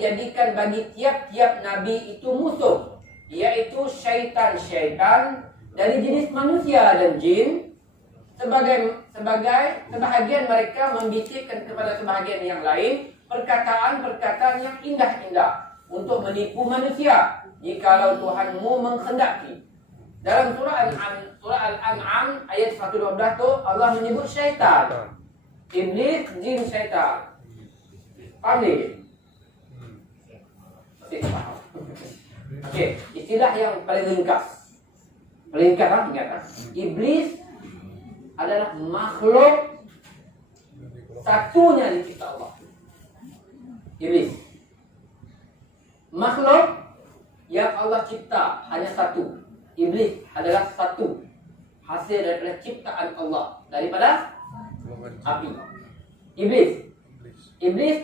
jadikan bagi tiap-tiap nabi itu musuh, yaitu syaitan-syaitan dari jenis manusia dan jin. Sebahagian mereka membisikkan kepada sebahagian yang lain perkataan-perkataan yang indah-indah untuk menipu manusia, jikalau Tuhanmu menghendaki. Dalam surah Al-An'am ayat 112 tu Allah menyebut syaitan, iblis, jin, syaitan. Faham ni? Faham. Okey, istilah yang paling ringkas. Ingat. Iblis adalah makhluk satunya dicipta Allah. Iblis. Makhluk yang Allah cipta hanya satu. Iblis adalah satu, hasil daripada ciptaan Allah, daripada api. Iblis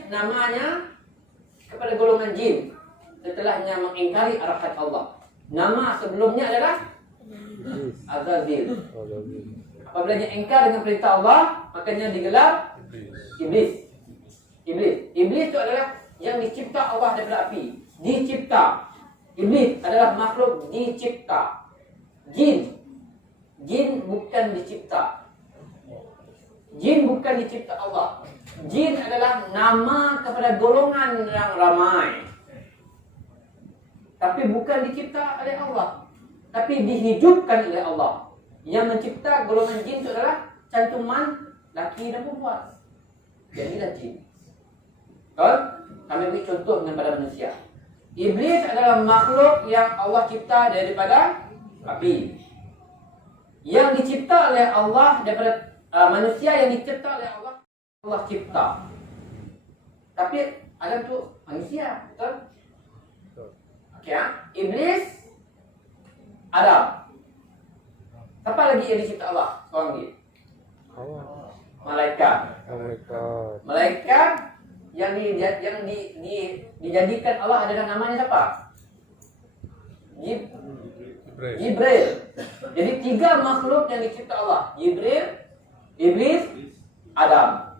namanya kepada golongan jin setelahnya mengingkari arahan Allah. Nama sebelumnya adalah Azazil. Apabila dia ingkar dengan perintah Allah, makanya digelar iblis. Iblis itu adalah yang dicipta Allah daripada api. Dicipta. Iblis adalah makhluk dicipta. Jin bukan dicipta. Jin bukan dicipta Allah. Jin adalah nama kepada golongan yang ramai, tapi bukan dicipta oleh Allah, tapi dihidupkan oleh Allah. Yang mencipta golongan jin itu adalah cantuman laki dan perempuan. Jadilah jin. Betul? Kami beri contoh kepada manusia. Iblis adalah makhluk yang Allah cipta daripada api. Yang dicipta oleh Allah daripada manusia yang dicipta oleh Allah cipta. Tapi Adam tu manusia, betul? Okey, Iblis, Adam. Siapa lagi yang dicipta Allah? Seorang lagi. Malaikat. Malaikat yang dijadikan Allah adalah namanya siapa? Jibril. Jadi tiga makhluk yang dicipta Allah. Jibril, Iblis, Adam.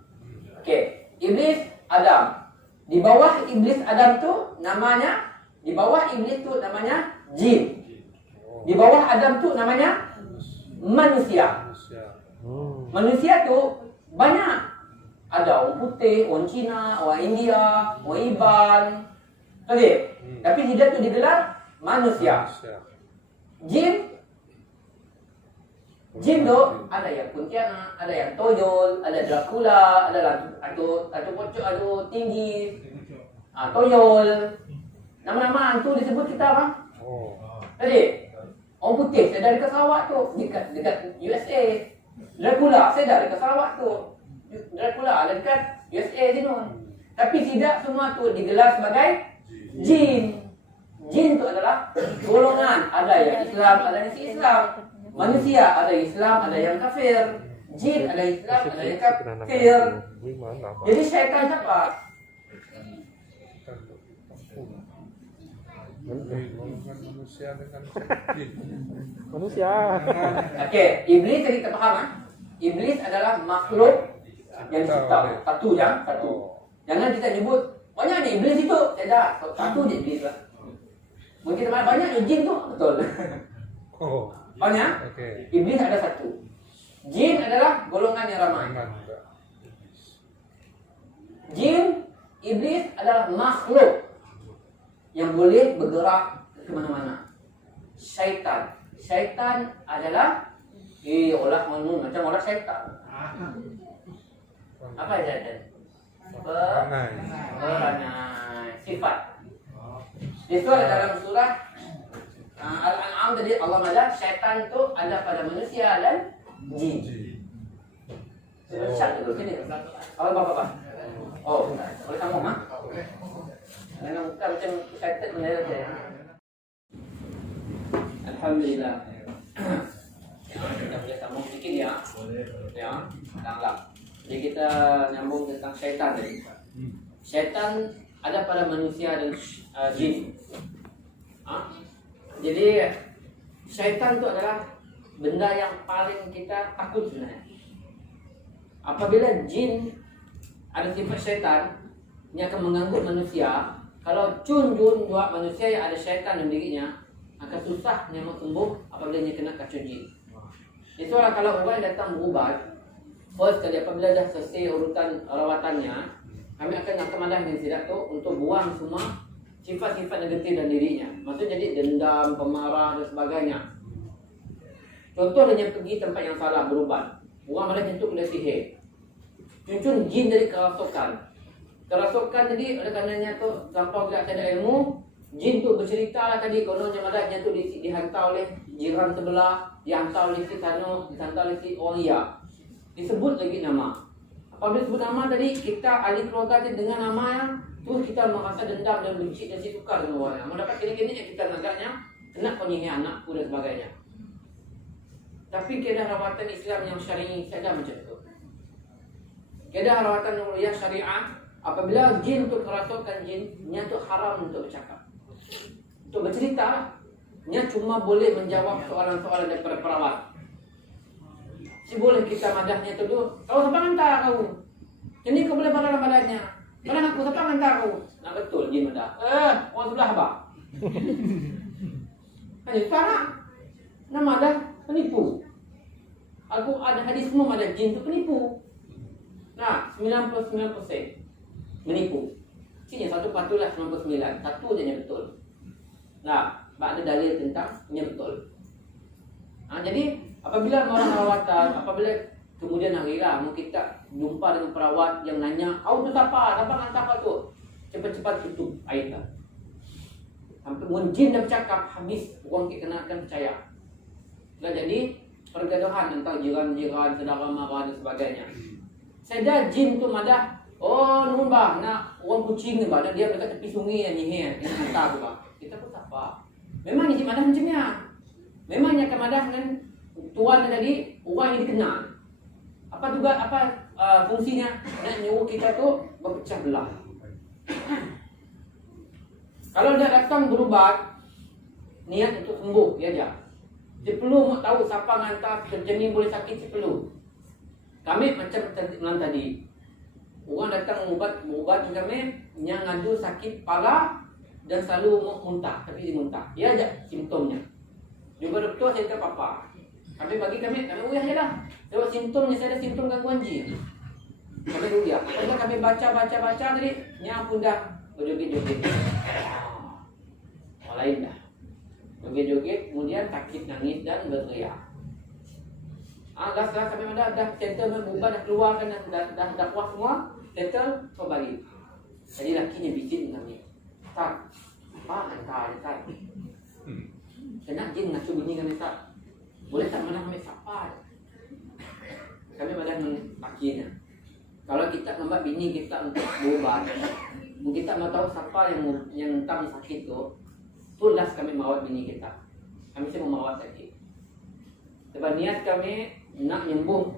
Okey, Iblis, Adam. Di bawah Iblis Adam tu namanya, di bawah Iblis tu namanya jin. Di bawah Adam tu namanya manusia. Manusia tu banyak. Ada orang putih, orang Cina, orang India, orang Iban. Okey. Tapi dia tu digelar manusia. Jin tu ada yang kuntilanak, ada yang toyol, ada Dracula, ada hantu pocok, hantu tinggi, toyol. Nama-nama hantu disebut kita apa? Tadi Orang putih saya dah dekat Sarawak tu, dekat USA. Dracula saya dah dekat Sarawak tu. Dracula ada dekat USA sini. Tapi tidak semua tu digelar sebagai jin. Jin tu adalah golongan, ada yang Islam, ada yang Islam. Manusia ada Islam, ada yang kafir. Jin ada Islam, ada yang kafir. Jadi syaitan siapa? Golongan manusia dengan jin. Manusia. Okey, iblis tadi kita faham ah? Iblis adalah makhluk yang dicipta. Satu je, satu. Jangan kita nyebut banyak ni iblis itu. Tidak, satu je iblis lah. Mungkin banyak je jin tu, betul. Oh, Banyak. oke. Iblis ada satu. Jin adalah golongan yang ramai. Aman enggak? Jin, iblis adalah makhluk yang boleh bergerak ke mana-mana. Syaitan. Syaitan adalah macam orang syaitan. Apa syaitan? Perangai. Sifat. Itu ada dalam surah Al-An'am tadi Allah mengatakan syaitan itu ada pada manusia dan jin. Sebab dulu sini. Apa apa? Oh, boleh sambung ah? Jangan bukan macam syaitan menera saya. Alhamdulillah. Kita boleh sambung sedikit ya. Ya, tangkap. Jadi kita nyambung tentang syaitan tadi. Syaitan ada pada manusia dan jin. Jadi syaitan itu adalah benda yang paling kita takut sebenarnya. Apabila jin ada sifat syaitan, dia akan mengganggu manusia. Kalau cun-cun buat manusia yang ada syaitan dalam dirinya, akan susah dia mau sembuh apabila dia kena kacau jin. Itulah kalau orang yang datang berubat, first kali apabila dah selesai urutan rawatannya, kami akan madah dengan sidak tu untuk buang semua sifat-sifat negatif dalam dirinya. Maksudnya jadi dendam, pemarah dan sebagainya. Contoh dia pergi tempat yang salah berubat, orang malah nyentuh kena sihir. Cun-cun jin dari kerasukan. Kerasukan tadi oleh karenanya tu tanpa tidak ada ilmu, jin tu bercerita lah tadi kononnya malah nyentuh dihantar oleh jiran sebelah, dihantar oleh si sana, dihantar oleh si orang ya. Disebut lagi nama. Apabila sebut nama tadi, kita ahli keluarga dengan nama yang tu kita merasa dendam dan benci dan si tukar dengan orang yang mendapat kini-kini yang kita agaknya kena konyihi anakku dan sebagainya. Tapi keadaan rawatan Islam yang syar'i saja macam tu. Keadaan rawatan yang syariah, apabila jin untuk kerasukan jin, nya tu haram untuk bercakap. Untuk bercerita, nya cuma boleh menjawab soalan-soalan daripada perawat. Si boleh kita madahnya tu dulu. Kau siapa hantar kau? Jadi kau boleh dalam badannya. Mana aku siapa hantar kau? Nah betul jin madah. Orang sebelah apa? Hanya sekarang nama dah penipu. Aku ada hadis semua ada jin tu penipu. Nah 99% menipu. Sini satu patulah 99. Satu je yang betul. Nah, ada dalil tentang yang betul. Jadi apabila orang rawatan, apabila kemudian hari lah kita jumpa dengan perawat yang nanya, "Kau tu siapa? Siapa hantar kau tu?" Cepat-cepat tutup air dah. Sampai jin dah bercakap habis, orang kita akan percaya. Dah jadi pergaduhan antara jiran-jiran, saudara mara dan sebagainya. Sedar jin tu madah, oh nun bah, nak orang kucing ni bah, dia dekat tepi sungai yang nyihir, yang hantar tu bah. Kita pun siapa? Memang isi madah macamnya. Memangnya akan madah dengan tuan tadi orang yang dikenal. Apa juga fungsinya? Nak nyuruh kita tu berpecah belah. Kalau dia datang berubat niat untuk sembuh dia aja. Dia perlu mau tahu siapa ngantar terjenis boleh sakit dia perlu. Kami macam malam tadi. Orang datang berubat kami yang ngadu sakit kepala dan selalu muntah, tapi dia muntah. Dia aja simptomnya. Jumpa doktor saya kata apa? Tapi bagi kami uyah je lah. Sebab simptomnya saya ada simptom gangguan jin. Kami uyah. Kalau kami baca tadi, nya pun dah berjoget-joget. Lain dah. Joget-joget, kemudian sakit, nangis dan berteriak. Last kami dah settle berubah, dah keluarkan dah puas semua, settle kembali. Jadi lakinya bising dengan kami. Tak, hantar. kena jin ngacu bunyi kami tak. Boleh tak mana kami sapa? Kami malah menpakinya. Kalau kita nampak bini kita untuk berobat, kita mau tahu siapa yang kami sakit tu last kami mawat bini kita. Kami saya mau mawat lagi. Sebab niat kami nak nyembuh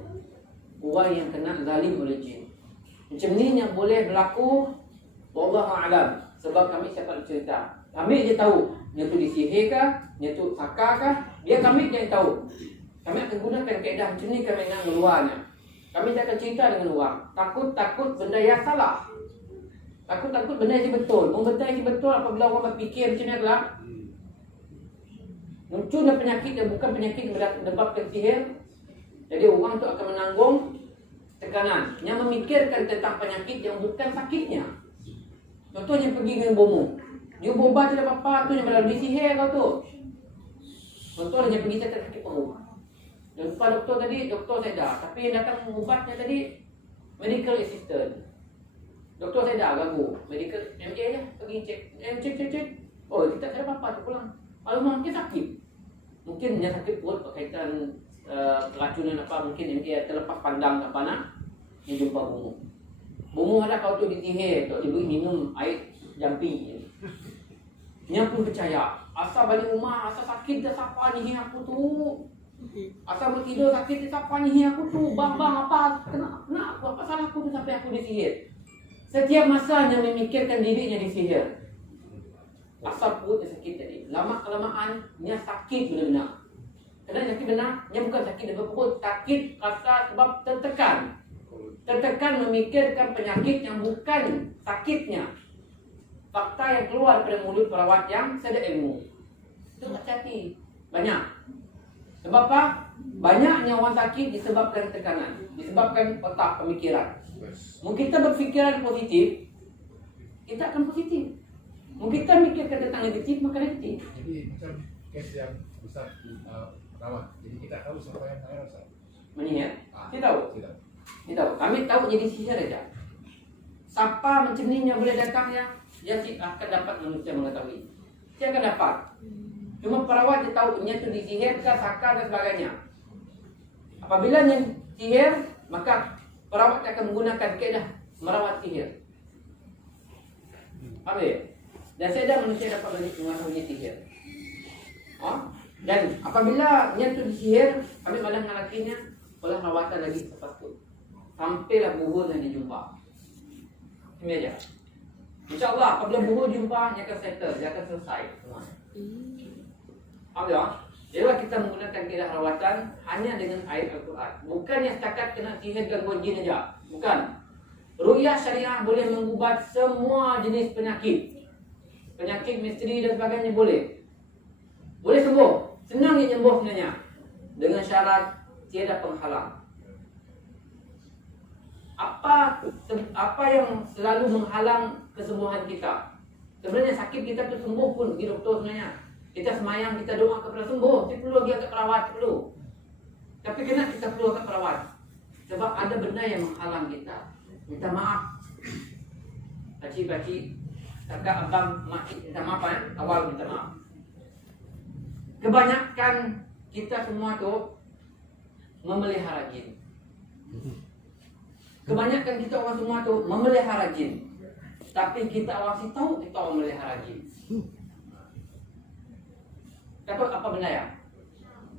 orang yang kena zalim oleh jin. Macam ni yang boleh berlaku, wallahu a'lam. Sebab kami siapa cerita. Kami je tahu, dia tu disihir kah, dia tu sakar kah, dia kami yang tahu. Kami akan gunakan kaedah macam ni kami nak meluarnya. Kami tak akan cerita dengan orang. Takut benda yang salah. Takut benda yang betul. Benda yang betul apabila orang berfikir macam ni adalah munculnya penyakit yang bukan penyakit menyebabkan sihir. Jadi orang tu akan menanggung tekanan. Yang memikirkan tentang penyakit yang bukan sakitnya. Contohnya pergi dengan bomo. Dia berubat tidak apa-apa tu yang melalui sihir kau tu. Contohnya pergi saya sakit perut. Jumpa doktor tadi, doktor saya dah. Tapi yang datang mengubatnya tadi medical assistant. Doktor saya dah ganggu. Medical MA je pergi cek. Oh kita tak ada apa-apa tu pulang. Alamak mungkin sakit. Mungkin dia sakit perut berkaitan keracunan apa. Mungkin MA terlepas pandang apa nak. Dia jumpa bungu. Bungu ada kau tu disihir. Kau diberi minum air jampi. Dia pun percaya. Asal balik rumah, asal sakit dah siapa ni aku tu. Asal bertidur sakit dah siapa ni aku tu. Bang apa? Kenapa? Apa salah aku tu sampai aku disihir? Setiap masa dia memikirkan dirinya disihir. Asal perut dia sakit tadi. Lama-kelamaan dia sakit benar-benar. Kenapa sakit benar? Dia bukan sakit dari perut. Sakit rasa sebab tertekan. Tertekan memikirkan penyakit yang bukan sakitnya. Fakta yang keluar pada mulut perawat yang sedar ilmu. Itu hati-hati. Banyak. Sebab apa? Banyaknya orang sakit disebabkan tekanan. Disebabkan otak pemikiran. Mungkin kita berfikiran positif, kita akan positif. Mungkin kita mikirkan tentang negatif, maka negatif. Jadi macam kes yang Ustaz rawat. Jadi kita tahu siapa yang kaya Ustaz. Menyihat? Kita tahu? Tidak. Kita tahu. Kami tahu jadi sihir saja. Siapa macam ni yang boleh datangnya, dia akan dapat manusia mengetahui. Dia akan dapat. Cuma perawat dia tahu dia tu disihir, sakar dan sebagainya. Apabila dia sihir, maka perawat akan menggunakan kaedah merawat sihir. Faham ya? Dan sedar manusia dapat mengetahui sihir. Dan apabila dia tu disihir, kami malah menghalakinya oleh rawatan lagi sepatut. Sampailah buhur yang dijumpa. Ini aja. InsyaAllah apabila buhur jumpa, dia akan settle, dia akan selesai semua. Alhamdulillah. Jadi kita menggunakan kaedah rawatan hanya dengan ayat Al-Quran. Bukan yang setakat kena sihir gangguan jin saja. Bukan. Ruqyah syariah boleh mengubat semua jenis penyakit. Penyakit misteri dan sebagainya boleh. Boleh sembuh. Senang dia sembuh sebenarnya. Dengan syarat tiada penghalang. Apa yang selalu menghalang kesembuhan kita? Sebenarnya sakit kita tu sembuh pun pergi doktor sebenarnya. Kita semayang, kita doa kepada sembuh. Kita perlu pergi ke perawat perlu. Tapi kenapa kita perlu ke perawat? Sebab ada benda yang menghalang kita. Minta maaf. Pakcik, kakak, abang, mak, minta maaf ya. Awal minta maaf. Kebanyakan kita semua tu memelihara jin. Kebanyakan kita orang semua tu memelihara jin. Tapi kita awasi tahu kita orang memelihara jin. Kata apa benda ya?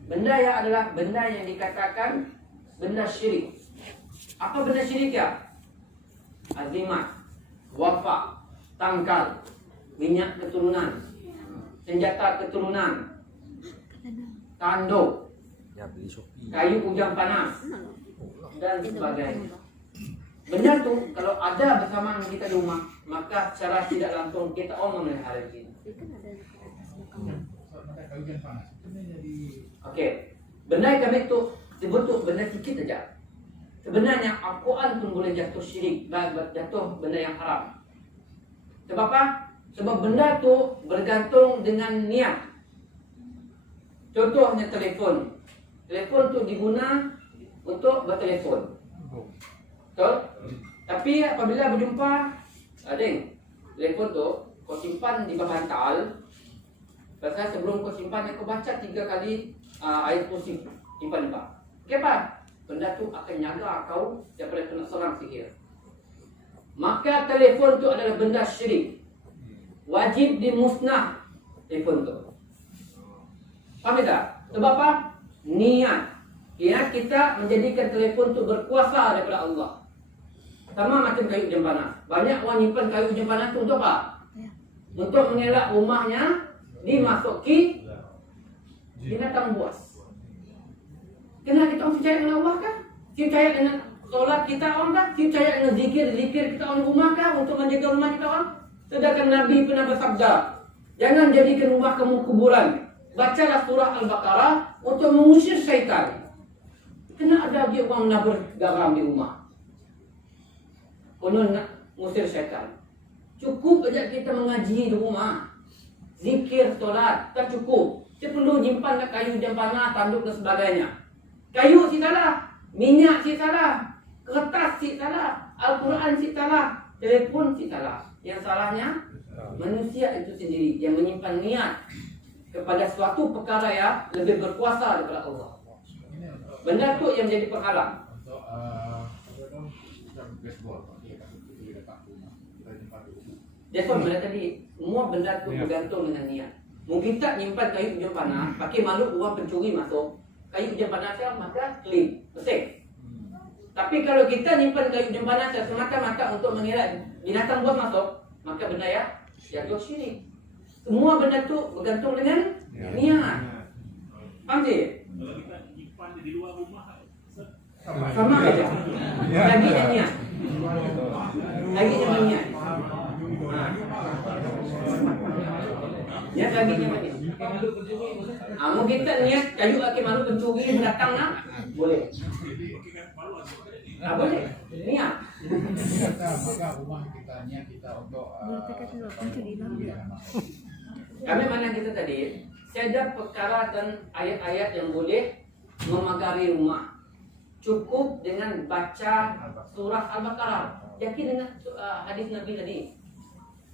Benda ya adalah benda yang dikatakan benda syirik. Apa benda syirik ya? Azimat, wafa, tangkal, minyak keturunan, senjata keturunan, tanduk, kayu ujang panas, dan sebagainya. Benda tu kalau ada bersama kita di rumah, maka secara tidak langsung kita orang memelihara jin. Okey. Benda yang kami tu sebut tu benda sikit saja. Sebenarnya Al-Quran pun boleh jatuh syirik, jatuh benda yang haram. Sebab apa? Sebab benda tu bergantung dengan niat. Contohnya telefon. Telefon tu diguna untuk bertelefon. Betul? Tapi apabila berjumpa, telefon tu kau simpan di bawah bantal, Pasal sebelum kau simpan, kau baca 3 kali ayat kursi. Simpan. Kenapa? Benda tu akan jaga kau daripada kena serang sihir. Maka telefon tu adalah benda syirik. Wajib dimusnah telefon tu. Faham tak? Sebab apa? Niat. Ya, kita menjadikan telefon tu berkuasa daripada Allah. Sama macam kayu hujan panas. Banyak orang nyimpan kayu hujan panas tu untuk apa? Untuk mengelak rumahnya dimasuki binatang buas. Kenapa kita orang percaya dengan Allah kan? Kita percaya dengan solat kita orang kan? Kita percaya dengan zikir kita orang rumah kan? Untuk menjaga rumah kita orang. Sedangkan Nabi pernah bersabda, jangan jadikan rumah kamu kuburan. Bacalah surah Al-Baqarah untuk mengusir syaitan. Kena ada dia orang nak bergaram di rumah. Konon nak mengusir syaitan. Cukup saja kita mengaji di rumah. Zikir, solat, tak cukup. Kita perlu nyimpan kayu dan panah, tanduk dan sebagainya. Kayu si salah, minyak si salah, kertas si salah, Al-Quran si salah, telefon si salah. Yang salahnya manusia itu sendiri yang menyimpan niat kepada suatu perkara yang lebih berkuasa daripada Allah. Benda tu yang menjadi penghalang. Untuk baseball, kita letak rumah, kita simpan dulu. That's why benda tadi, semua benda tu bergantung dengan niat. Mungkin tak nyimpan kayu hujan panas, pakai makhluk orang pencuri masuk, kayu hujan panas maka clean, bersih. Tapi kalau kita nyimpan kayu hujan panas semata-mata untuk mengelak binatang buas masuk, maka benda ya jatuh syirik. Semua benda tu bergantung dengan niat. Faham tak? Kalau kita nyimpan di luar rumah, Sama aja. Lagi yang niat. Lagi yang niat. Ya lagi yang niat. Mungkin kita niat kayu aki malu pencuri datang nak boleh. Boleh. Niat. Maka rumah kita niat kita untuk Kami mana kita tadi, saya ada perkara dan ayat-ayat yang boleh memagari rumah. Cukup dengan baca surah Al-Baqarah. Yakin dengan hadis Nabi tadi.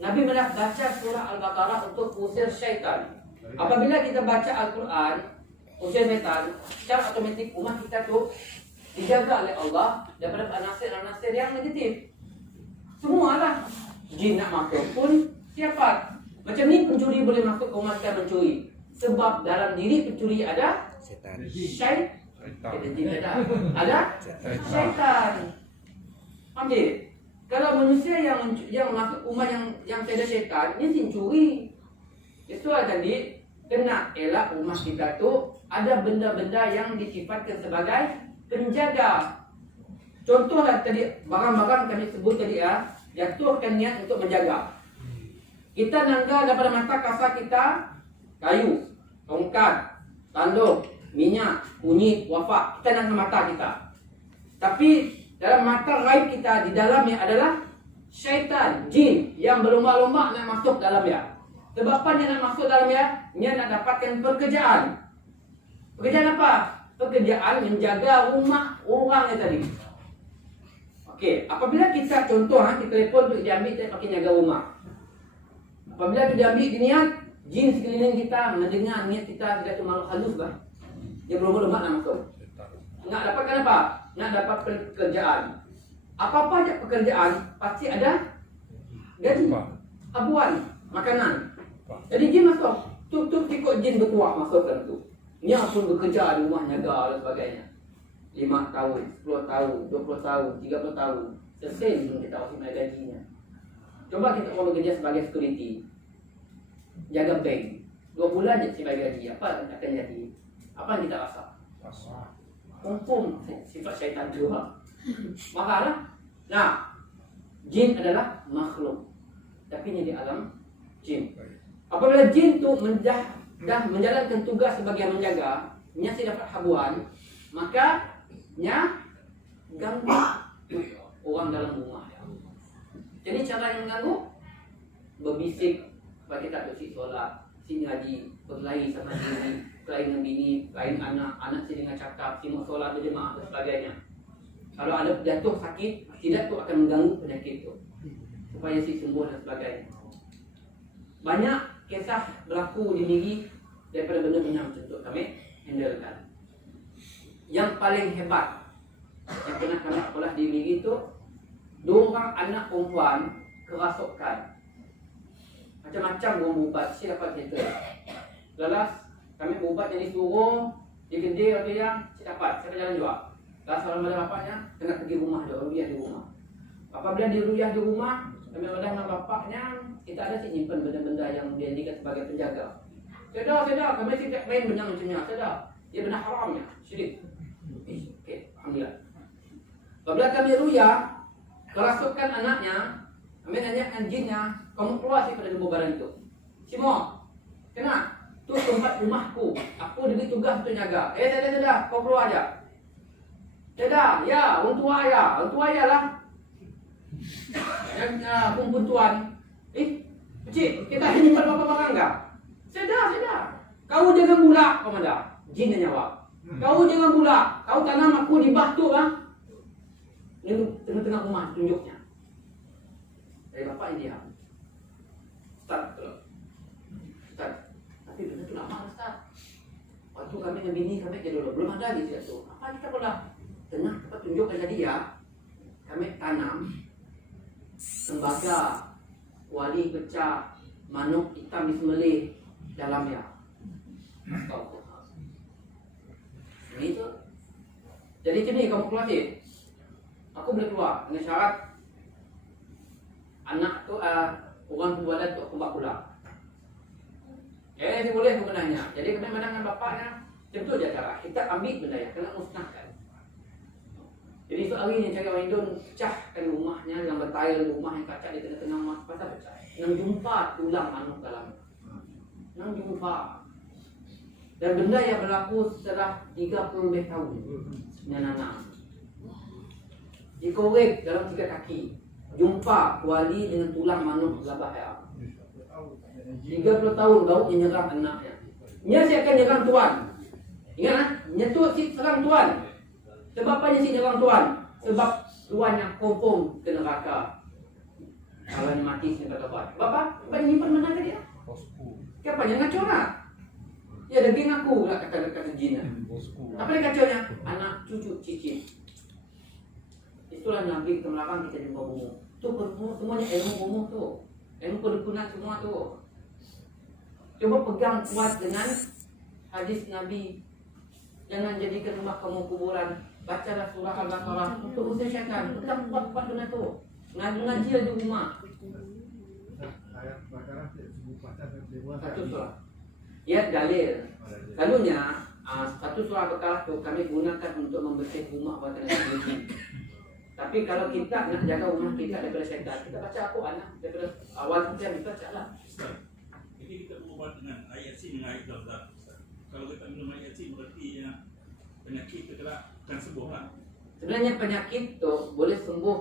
Nabi malah baca surah Al-Baqarah untuk usir syaitan. Apabila kita baca Al-Quran, usir syaitan, secara otomatik rumah kita tu dijaga oleh Allah daripada anasir-anasir yang negatif. Semualah. Jin nak masuk pun siapa? Macam ni pencuri boleh masuk ke rumah kita mencuri. Sebab dalam diri pencuri ada syaitan. Ada syaitan. Faham tak? Kalau manusia yang masuk rumah yang ada syaitan, dia mencuri. Itu tadi kena elak rumah kita tu ada benda-benda yang disifatkan sebagai penjaga. Contohlah tadi barang-barang kami sebut tadi jatuhkan niat untuk menjaga. Kita nangga daripada mata kasar kita kayu, tongkat, tanduk, minyak, kunyit, wafak. Kita nangga mata kita. Tapi dalam mata raib kita di dalamnya adalah syaitan, jin yang berlomba-lomba nak masuk dalamnya. Sebab apa dia nak masuk dalamnya? Dia nak dapatkan pekerjaan. Pekerjaan apa? Pekerjaan menjaga rumah orangnya tadi. Okey, apabila kita contoh kita telefon tu diambil kita pakai jaga rumah. Apabila tu diambil niat, jin sekeliling kita mendengar niat kita tidak tu makhluk halus bah. Dia berlomba-lomba nak masuk. Nak dapatkan apa? Nak dapat pekerjaan. Apa-apa aja pekerjaan pasti ada gaji, habuan, makanan. Jadi jin masuk. Tuk ikut jin bertuah masuk dalam tu. Dia pun bekerja di rumah jaga dan sebagainya. 5 tahun, 10 tahun, 20 tahun, 30 tahun. Selesai pun kita masih bayar gajinya. Coba kita orang bekerja sebagai security. Jaga bank. 2 bulan je saya bayar gaji. Apa yang akan jadi? Apa yang kita rasa? Kumpul sifat syaitan juga. Makalah. Nah, jin adalah makhluk. Tapi ini di alam jin. Apabila jin tu dah menjalankan tugas sebagai menjaga, nya tidak dapat habuan, maka nya ganggu orang dalam rumah. Jadi cara yang mengganggu berbisik supaya kita tak bersih solat, si ngaji, berkelahi sama diri, berkelahi dengan bini, lain anak si dengan cakap, si mau solat berjemaah dan sebagainya. Kalau ada jatuh sakit, tidak tu akan mengganggu penyakit itu supaya si sembuh dan sebagainya. Banyak kisah berlaku di Migi daripada benda-benda macam tu kami handlekan. Yang paling hebat yang pernah kami sekolah di Migi tu, 2 orang anak perempuan kerasukan. Macam-macam orang berubat. Saya dapat cerita. Lepas kami berubat jadi suruh di kedai atau yang saya dapat. Saya jalan juga. Lepas malam-malam bapaknya kena pergi rumah dia, ruyah di rumah. Apabila dia ruyah di rumah, kami udah dengan bapaknya, kita ada sih nyimpan benda-benda yang dia jadikan sebagai penjaga. Sedar, kami tidak main benda macamnya, sedar. Dia benda haramnya, syirik. Okay, alhamdulillah. Apabila kami ruyah, kerasukan anaknya, kami nanyakan jinnya, kamu keluar sih pada lembu barang itu. Semua, kena. Tu tempat rumahku. Aku diberi tugas untuk jaga. Sedar, kau keluar aja. Sedar, ya, orang tua ayah. Orang tua ayah lah. Yang kumpul tuan. Cik, kita nyimpan apa-apa barang enggak? Sedar. Kau jangan bulak, komandan. Jin yang jawab. Kau jangan bulak. Kau tanam aku di batu bang. Ini tengah-tengah rumah tunjuknya. Dari bapak ini dia. Ustaz. Tapi benda tu lama Ustaz. Waktu kami dengan bini kami je dulu. Belum ada di situ. Apa kita pula? Tengah kita tunjukkan jadi ya. Kami tanam tembaga, kuali pecah, manuk hitam disembelih dalamnya. Astagfirullah. Ini tu. Jadi macam ni kamu keluar sih. Aku boleh keluar dengan syarat anak tu orang perbuatan tu aku bawa pulang. Dia boleh sebenarnya. Jadi kena menang dengan bapaknya. Betul je cara. Kita ambil benda yang kena musnahkan. Jadi esok hari ni cari orang Indon pecahkan rumahnya yang bertayal rumah yang kaca di tengah-tengah rumah. Pasal pecah. Nang jumpa tulang manuk dalam. Nang jumpa. Dan benda yang berlaku setelah 30 lebih tahun. Nana. Dikorek dalam 3 kaki. Jumpa kuali dengan tulang manuk labah ya. 30 tahun baru dia nyerang anaknya. Dia si akan nyerang tuan. Ingat nyetuk si serang tuan. Sebab apa dia si nyerang tuan? Sebab tuan yang confirm ke neraka. Kalau dia mati sini kata buat. Sebab apa? Sebab dia nyimpan mana ke dia? Kenapa dia ngaco lah? Ya daging aku lah kata jin. Apa dia kacaunya? Anak cucu cicit. Itulah Nabi kita melakang kita jumpa bumbu. Tu semuanya ilmu bumbu tu. Ilmu perdukunan semua tu. Coba pegang kuat dengan hadis Nabi. Jangan jadikan rumah kamu kuburan. Bacalah surah Al-Baqarah untuk usir syaitan. Pegang kuat-kuat dengan tu. Ngaji di rumah. Ayat Baqarah Satu surah. Ya dalil. Selalunya satu surah Al-Baqarah tu kami gunakan untuk membersih rumah buatan sendiri. Tapi kalau kita nak jaga rumah kita daripada syaitan, kita baca Al-Quran lah. Daripada awal kita baca lah. Jadi kita berubat dengan ayat sin dengan ayat daftar. Kalau kita minum ayat sin berarti penyakit itu akan sembuh kan? Sebenarnya penyakit tu boleh sembuh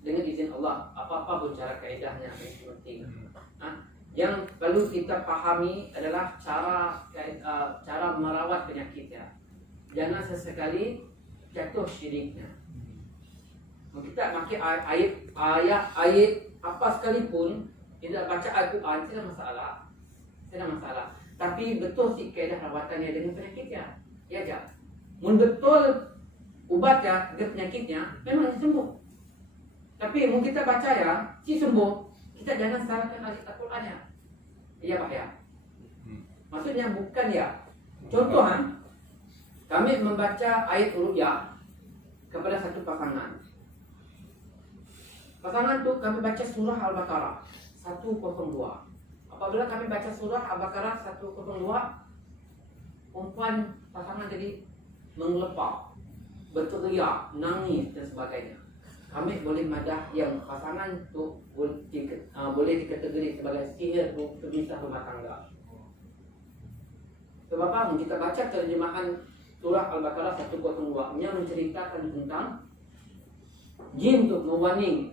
dengan izin Allah. Apa-apa pun cara kaedahnya yang penting. Yang perlu kita pahami adalah cara merawat penyakitnya. Jangan sesekali jatuh syiriknya. Kita pakai ayat apa sekalipun tidak baca Al-Quran tidak masalah. Tapi betul si kaedah rawatannya dengan penyakitnya. Ya aja. Mun betul ubatnya dengan penyakitnya memang sembuh. Tapi mun kita baca ya si sembuh, kita jangan salahkan ayat Al-Qurannya. Iya Pak ya. Maksudnya bukan ya. Contoh kami membaca ayat ruqyah kepada satu pasangan. Pasangan tu kami baca surah Al-Baqarah 102. Apabila kami baca surah Al-Baqarah 102, perempuan pasangan jadi mengelepak, berteriak, nangis dan sebagainya. Kami boleh madah yang pasangan tu boleh dikategori sebagai sihir pemisah rumah tangga. Sebab apa? Kita baca terjemahan surah Al-Baqarah 102 yang menceritakan tentang jin tu mewarning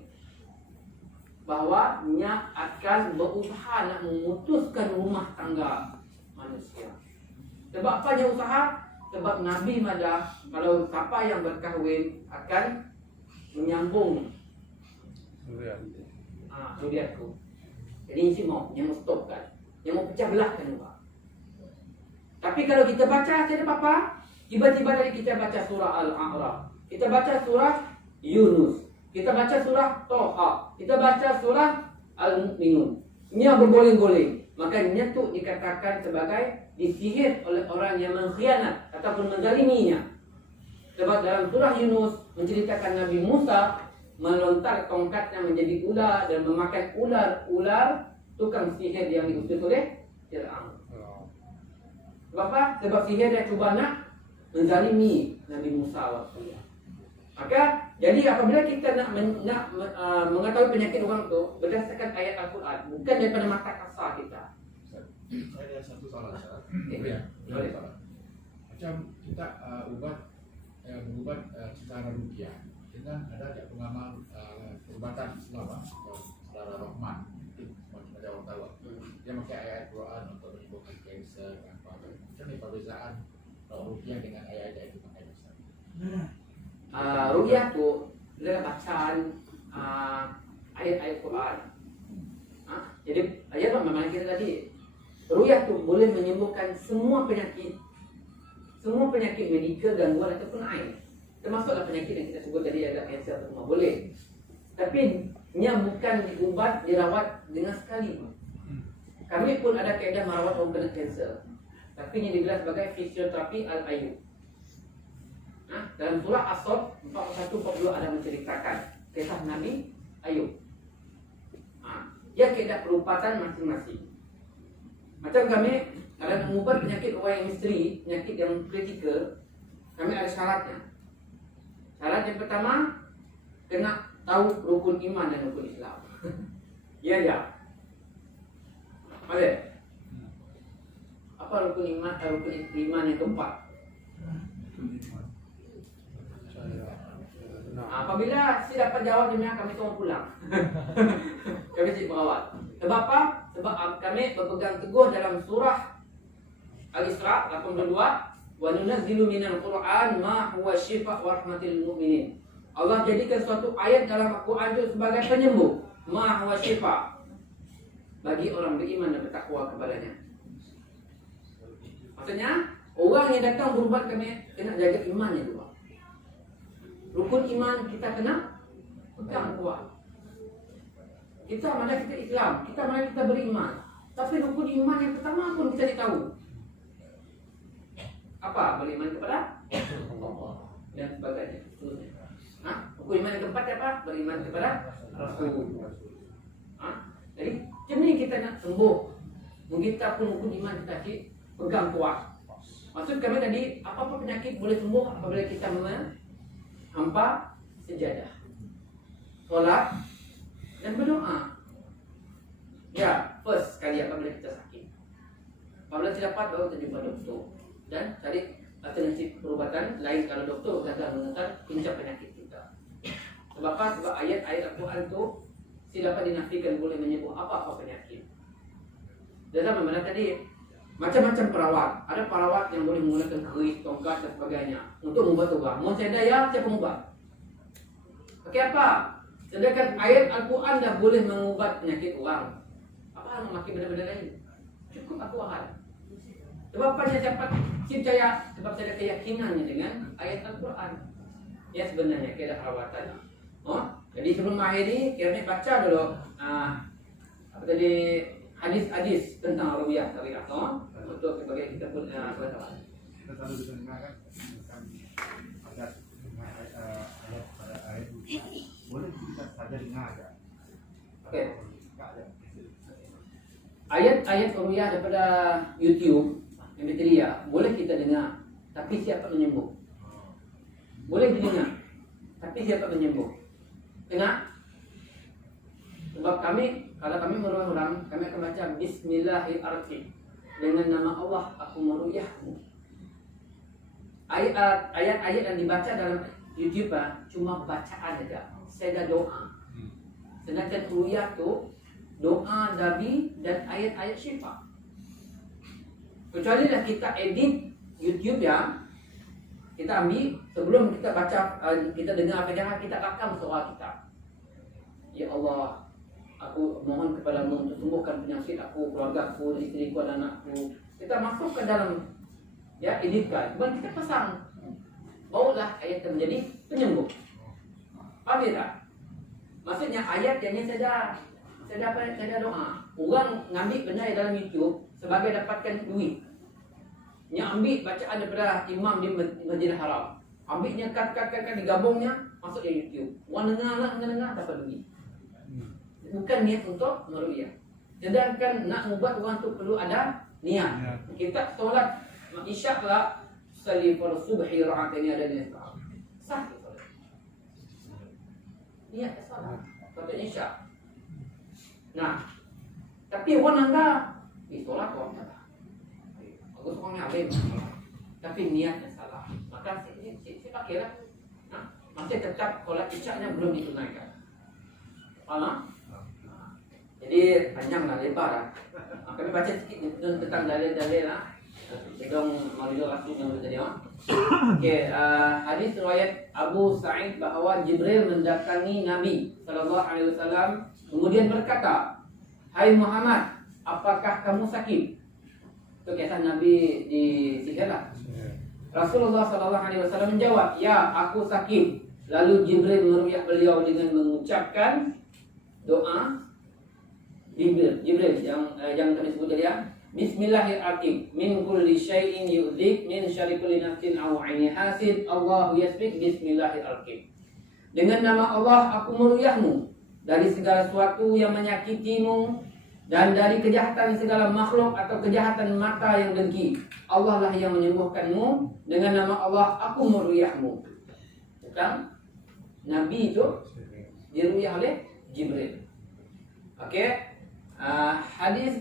bahawa nya akan berusaha nak memutuskan rumah tangga manusia. Sebab apa dia usaha? Sebab Nabi madah kalau siapa yang berkahwin akan menyambung zuriatku. Jadi ini mau yang stopkan. yang mau pecah belahkan umat. Tapi kalau kita baca tiada apa-apa, tiba-tiba dari kita baca surah Al-A'raf, kita baca surah Yunus, kita baca surah Toha, kita baca surah Al-Mu'minun. Ini yang bergoleng-goleng. Makanya itu dikatakan sebagai disihir oleh orang yang mengkhianat ataupun menzaliminya. Sebab dalam surah Yunus menceritakan Nabi Musa melontar tongkatnya menjadi ular dan memakan ular tukang sihir yang diutus oleh Fir'aun. Sebab apa? Sebab sihir dia cuba nak menzalimi Nabi Musa waktu itu. Maka jadi apabila kita nak mengetahui penyakit orang tu berdasarkan ayat Al-Quran, bukan daripada mata kasar kita. Saya ada satu soalan. Ya, boleh. Macam kita mengubat secara rupiah dengan ada pengalaman perubatan Islam secara Rahman, mungkin semakin ada orang tahu. Dia pakai ayat Quran untuk menyembuhkan kanser dan apa. Macam ni perbezaan rupiah dengan ayat-ayat itu pakai Islam. Ruqyah tu adalah bacaan ayat-ayat Quran. Jadi ayat apa memang kita tadi. Ruqyah tu boleh menyembuhkan semua penyakit medikal, gangguan ataupun ain. Termasuklah penyakit yang kita sebut tadi ada kanser atau semua boleh. Tapi nya bukan diubat, dirawat dengan sekali. Kami pun ada kaedah merawat orang kena kanser. Tapi yang digelar sebagai fisioterapi al-ayub. Dalam surah As-Sadd 41-42 ada menceritakan kisah Nabi Ayub. Dia keadaan perubatan masing-masing. Macam kami ada mengubat penyakit orang yang misteri, penyakit yang kritikal, kami ada syaratnya. Syarat yang pertama, kena tahu rukun iman dan rukun Islam. Ya. Ada? Apa rukun iman yang keempat? Apabila si dapat jawab dia kami tolong pulang. Kami cik berawat. Sebab apa? Sebab kami berpegang teguh dalam surah Al-Isra 82, wa nunazzilu minal Qur'an ma huwa shifaa wa rahmatil lil mu'minin. Allah jadikan suatu ayat dalam Al-Quran itu sebagai penyembuh, ma huwa shifaa, bagi orang beriman dan bertakwa kepadanya. Maksudnya orang yang datang berubat kami kena jaga imannya dulu. Rukun iman kita kena pegang kuat. Kita mana kita Islam, kita mana kita beriman. Tapi rukun iman yang pertama pun kita tidak tahu. Apa? Beriman kepada Allah dan sebagainya. Rukun iman yang keempat apa? Beriman kepada Rasul. Jadi macam ni kita nak sembuh. Kita pun rukun iman kita pegang kuat. Maksud kami tadi, apa-apa penyakit boleh sembuh apabila kita hampa sejadah, solat dan berdoa. Ya, first sekali apabila kita sakit. Apabila tidak dapat baru kita jumpa doktor dan cari alternatif perubatan lain kalau doktor gagal mengenal punca penyakit kita. Sebab apa? Sebab ayat-ayat Al-Quran itu tidak dapat dinafikan boleh menyembuh apa-apa penyakit. Dan sama mana tadi macam-macam perawat. Ada perawat yang boleh menggunakan keris, tongkat dan sebagainya untuk membuat orang. Mau saya daya, siapa mengubah? Pakai apa? Sedangkan ayat Al-Quran dah boleh mengubat penyakit orang. Apa yang memakai benda-benda lain? Cukup Al-Quran. Sebab apa saya dapat percaya? Sebab saya ada keyakinannya dengan ayat Al-Quran. Ya sebenarnya kira perawatan. Jadi sebelum akhiri, kira baca dulu apa tadi hadis-hadis tentang ruqyah syariah untuk sebagai kita pun pengetahuan. Kita selalu dengar kan ada ayat pada ayat boleh kita saja dengar aja. Okey. Ayat-ayat ruqyah daripada YouTube MP3 boleh kita dengar, tapi siapa menyembuh? Boleh didengar, tapi siapa menyembuh? Dengar? Sebab kalau kami meruah orang, kami akan baca Bismillahirrahmanirrahim. Dengan nama Allah aku meruqyahmu. Ayat-ayat yang dibaca dalam YouTube cuma bacaan saja. Saya dah doa. Sedangkan ruqyah tu doa Nabi dan ayat-ayat syifa. Kecuali lah kita edit YouTube ya, kita ambil sebelum kita baca, kita dengar apa jangan kita rakam suara kita. Ya Allah, aku mohon kepadamu untuk sembuhkan penyakit aku, keluarga aku, isteriku dan anakku. Kita masuk ke dalam editkan, kemudian kita pasang, barulah ayat itu menjadi penyembuh. Faham tak? Maksudnya ayat yang saya doa. Orang ngambil benda yang dalam YouTube sebagai dapatkan duit. Yang ambil bacaan daripada imam di Masjidil Haram. Ambilnya kat digabungnya masuk di YouTube. Orang dengar dapat duit. Bukan niat untuk meruqyah. Sedangkan nak ubat orang tu perlu ada niat. Kita solat isyak lah, salli fardhu subhi rak'atain ada niat. Sah solat. Niat solat. Solat isyak. Nah, tapi orang anda solat orang tak. Aku seorang alim, tapi niatnya salah. Maka saya pakailah. Masih tetap solat isyaknya belum ditunaikan. Faham? Jadi panjanglah, lebar. Kami baca sikit tentang dalil-dalil lah. Sedang Maulid Rasul yang tadi. Okey, hadis riwayat Abu Sa'id bahawa Jibril mendatangi Nabi sallallahu alaihi wasallam kemudian berkata, "Hai Muhammad, apakah kamu sakit?" Itu kisah Nabi di Sihirlah. Rasulullah sallallahu alaihi wasallam menjawab, "Ya, aku sakit." Lalu Jibril meruqyah beliau dengan mengucapkan doa Jibril yang kami sebut tadi ya. Bismillahirrahmanirrahim. Min kulli syai'in yu'dhik min syarri kulli nafsin aw 'aini hasid. Allahu yasbik bismillahirrahmanirrahim. Dengan nama Allah aku meruqyahmu dari segala sesuatu yang menyakitimu dan dari kejahatan segala makhluk atau kejahatan mata yang dengki. Allah lah yang menyembuhkanmu. Dengan nama Allah aku meruqyahmu. Bukan Nabi itu diruqyah oleh Jibril. Okey. Hadis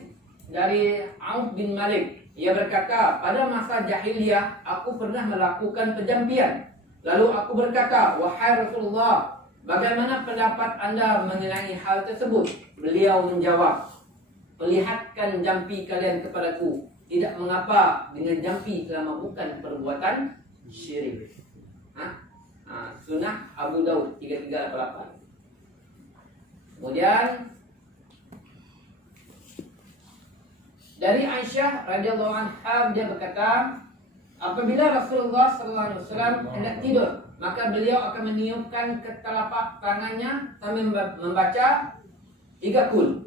dari Auf bin Malik, ia berkata, pada masa jahiliyah aku pernah melakukan penjampian. Lalu aku berkata, wahai Rasulullah, bagaimana pendapat anda mengenai hal tersebut? Beliau menjawab, perlihatkan jampi kalian kepadaku. Tidak mengapa dengan jampi selama bukan perbuatan syirik. Sunnah Abu Daud 3388. Kemudian dari Aisyah radhiyallahu anha, dia berkata, apabila Rasulullah sallallahu alaihi wasallam hendak tidur, maka beliau akan meniupkan ke telapak tangannya sambil membaca 3 qul.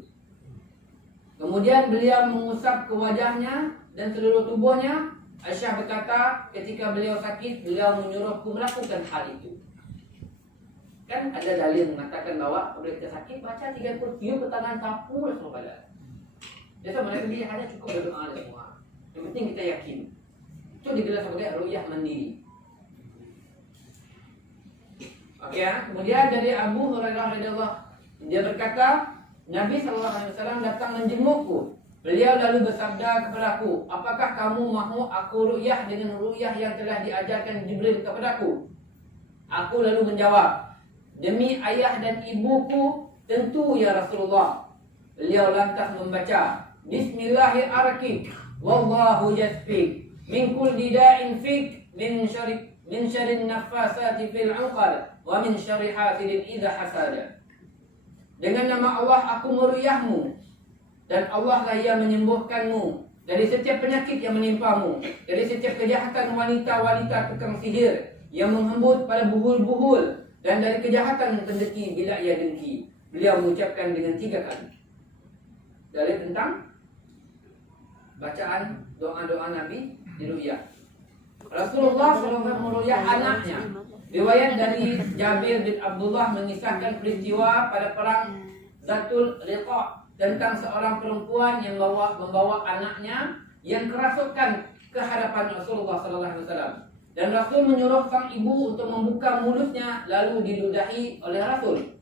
Kemudian beliau mengusap ke wajahnya dan seluruh tubuhnya. Aisyah berkata, ketika beliau sakit, beliau menyuruhku melakukan hal itu. Kan ada dalil mengatakan bahawa apabila kita sakit, baca 3 qul, tiup ke tangan, sapu dan semua badan. Jadi mereka dia hanya cukup berdoa semua. Yang penting kita yakin. Itu digelar sebagai ruqyah mandiri. Okey ya. Kemudian dari Abu Hurairah radhiyallahu, dia berkata, Nabi sallallahu alaihi wasallam datang menjengukku. Beliau lalu bersabda kepadaku, apakah kamu mahu aku ruqyah dengan ruqyah yang telah diajarkan Jibril kepadaku? Aku lalu menjawab, demi ayah dan ibuku, tentu ya Rasulullah. Beliau lantas membaca, Bismillahirrahmanirrahim. Wallahu yasfik min kulli da'in fik min syarrin nafasati fil 'uqad wa min syarri hasidin idza hasada. Dengan nama Allah aku meruqyahmu dan Allah lah yang menyembuhkanmu dari setiap penyakit yang menimpamu, dari setiap kejahatan wanita-wanita tukang sihir yang menghembus pada buhul-buhul, dan dari kejahatan pendeki bila ia dengki. Beliau mengucapkan dengan 3 kali. Dalil tentang bacaan doa-doa Nabi di ruqyah. Rasulullah SAW meruqyah anaknya. Riwayat dari Jabir bin Abdullah mengisahkan peristiwa pada perang Zatul Riqa tentang seorang perempuan yang membawa anaknya yang kerasukan ke hadapan Rasulullah SAW. Dan Rasul menyuruh sang ibu untuk membuka mulutnya lalu diludahi oleh Rasul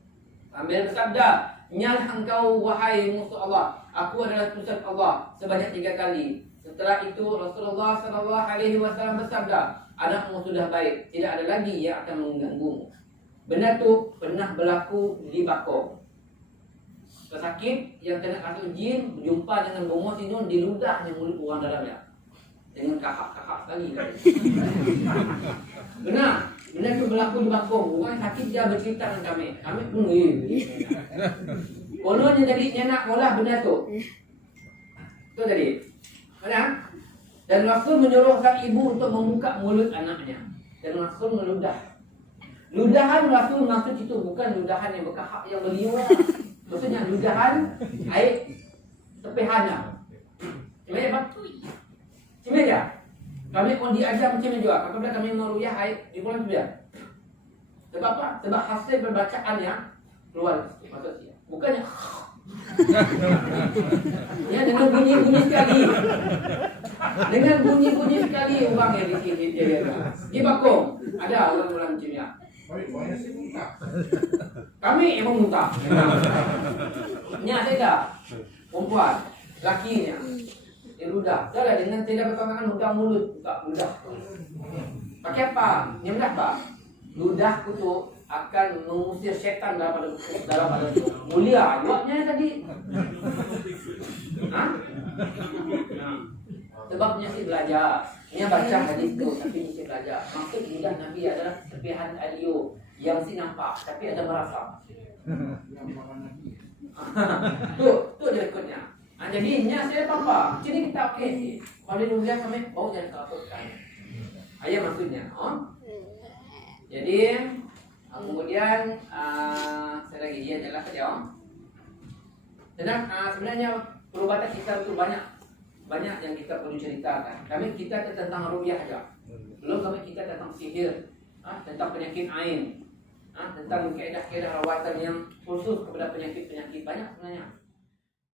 sambil bersabda, "Nyalah engkau wahai musuh Allah, aku adalah utusan Allah," sebanyak 3 kali. Setelah itu Rasulullah SAW bersabda, "Anakmu sudah baik, tidak ada lagi yang akan mengganggumu." Benda itu pernah berlaku di Bako. Pesakit yang kena kasut jin berjumpa dengan bomo sinun, diludahnya mulut orang dalamnya dengan kahak-kahak sekali. Benar. Benda itu berlaku di Bakong. Orang sakit dia bercerita dengan kami. Kami pun kononnya jadi nyenak olah benda tu. Tu tadi. Mana? Dan Rasul menyuruhkan ibu untuk membuka mulut anaknya. Dan Rasul meludah. Ludahan Rasul maksud itu bukan ludahan yang berkahak yang berliur. Maksudnya ludahan air tepihannya. Cuma ya bang? Cuma ya? Kami pun diajar macam ni juga. Apabila kami meruyah air di bulan 9. Sebab apa? Sebab hasil perbacaannya keluar masuk dia. Bukannya ya dengan bunyi-bunyi sekali. Dengan bunyi-bunyi sekali orang yang di sini dia. Di Bakong ada orang-orang macam ni. Kami emang muntah. Ni ada tak? Perempuan, lakinya. Dia ludah. Dah lah dengan tidak bertangan ludah mulut, buka ludah. Pakai apa? Yang dah apa? Ludah kutu akan mengusir syaitan dalam pada mulia. Jawabnya tadi. Ha? Sebabnya si belajar. Ini baca hadis tu tapi ni si belajar. Maksud ludah Nabi adalah tepihan alio yang si nampak tapi ada merasa. Tu dia ikutnya. Jadi saya apa? Jadi kita okey. Kalau dia kami bau jangan kalapkan. Ayat maksudnya. Jadi kemudian saya lagi dia adalah saja. Dan sebenarnya perubatan kita itu banyak yang kita perlu ceritakan. Kita tentang ruqyah saja. Belum kita tentang sihir, tentang penyakit ain, tentang kaedah-kaedah rawatan yang khusus kepada penyakit-penyakit banyak sebenarnya.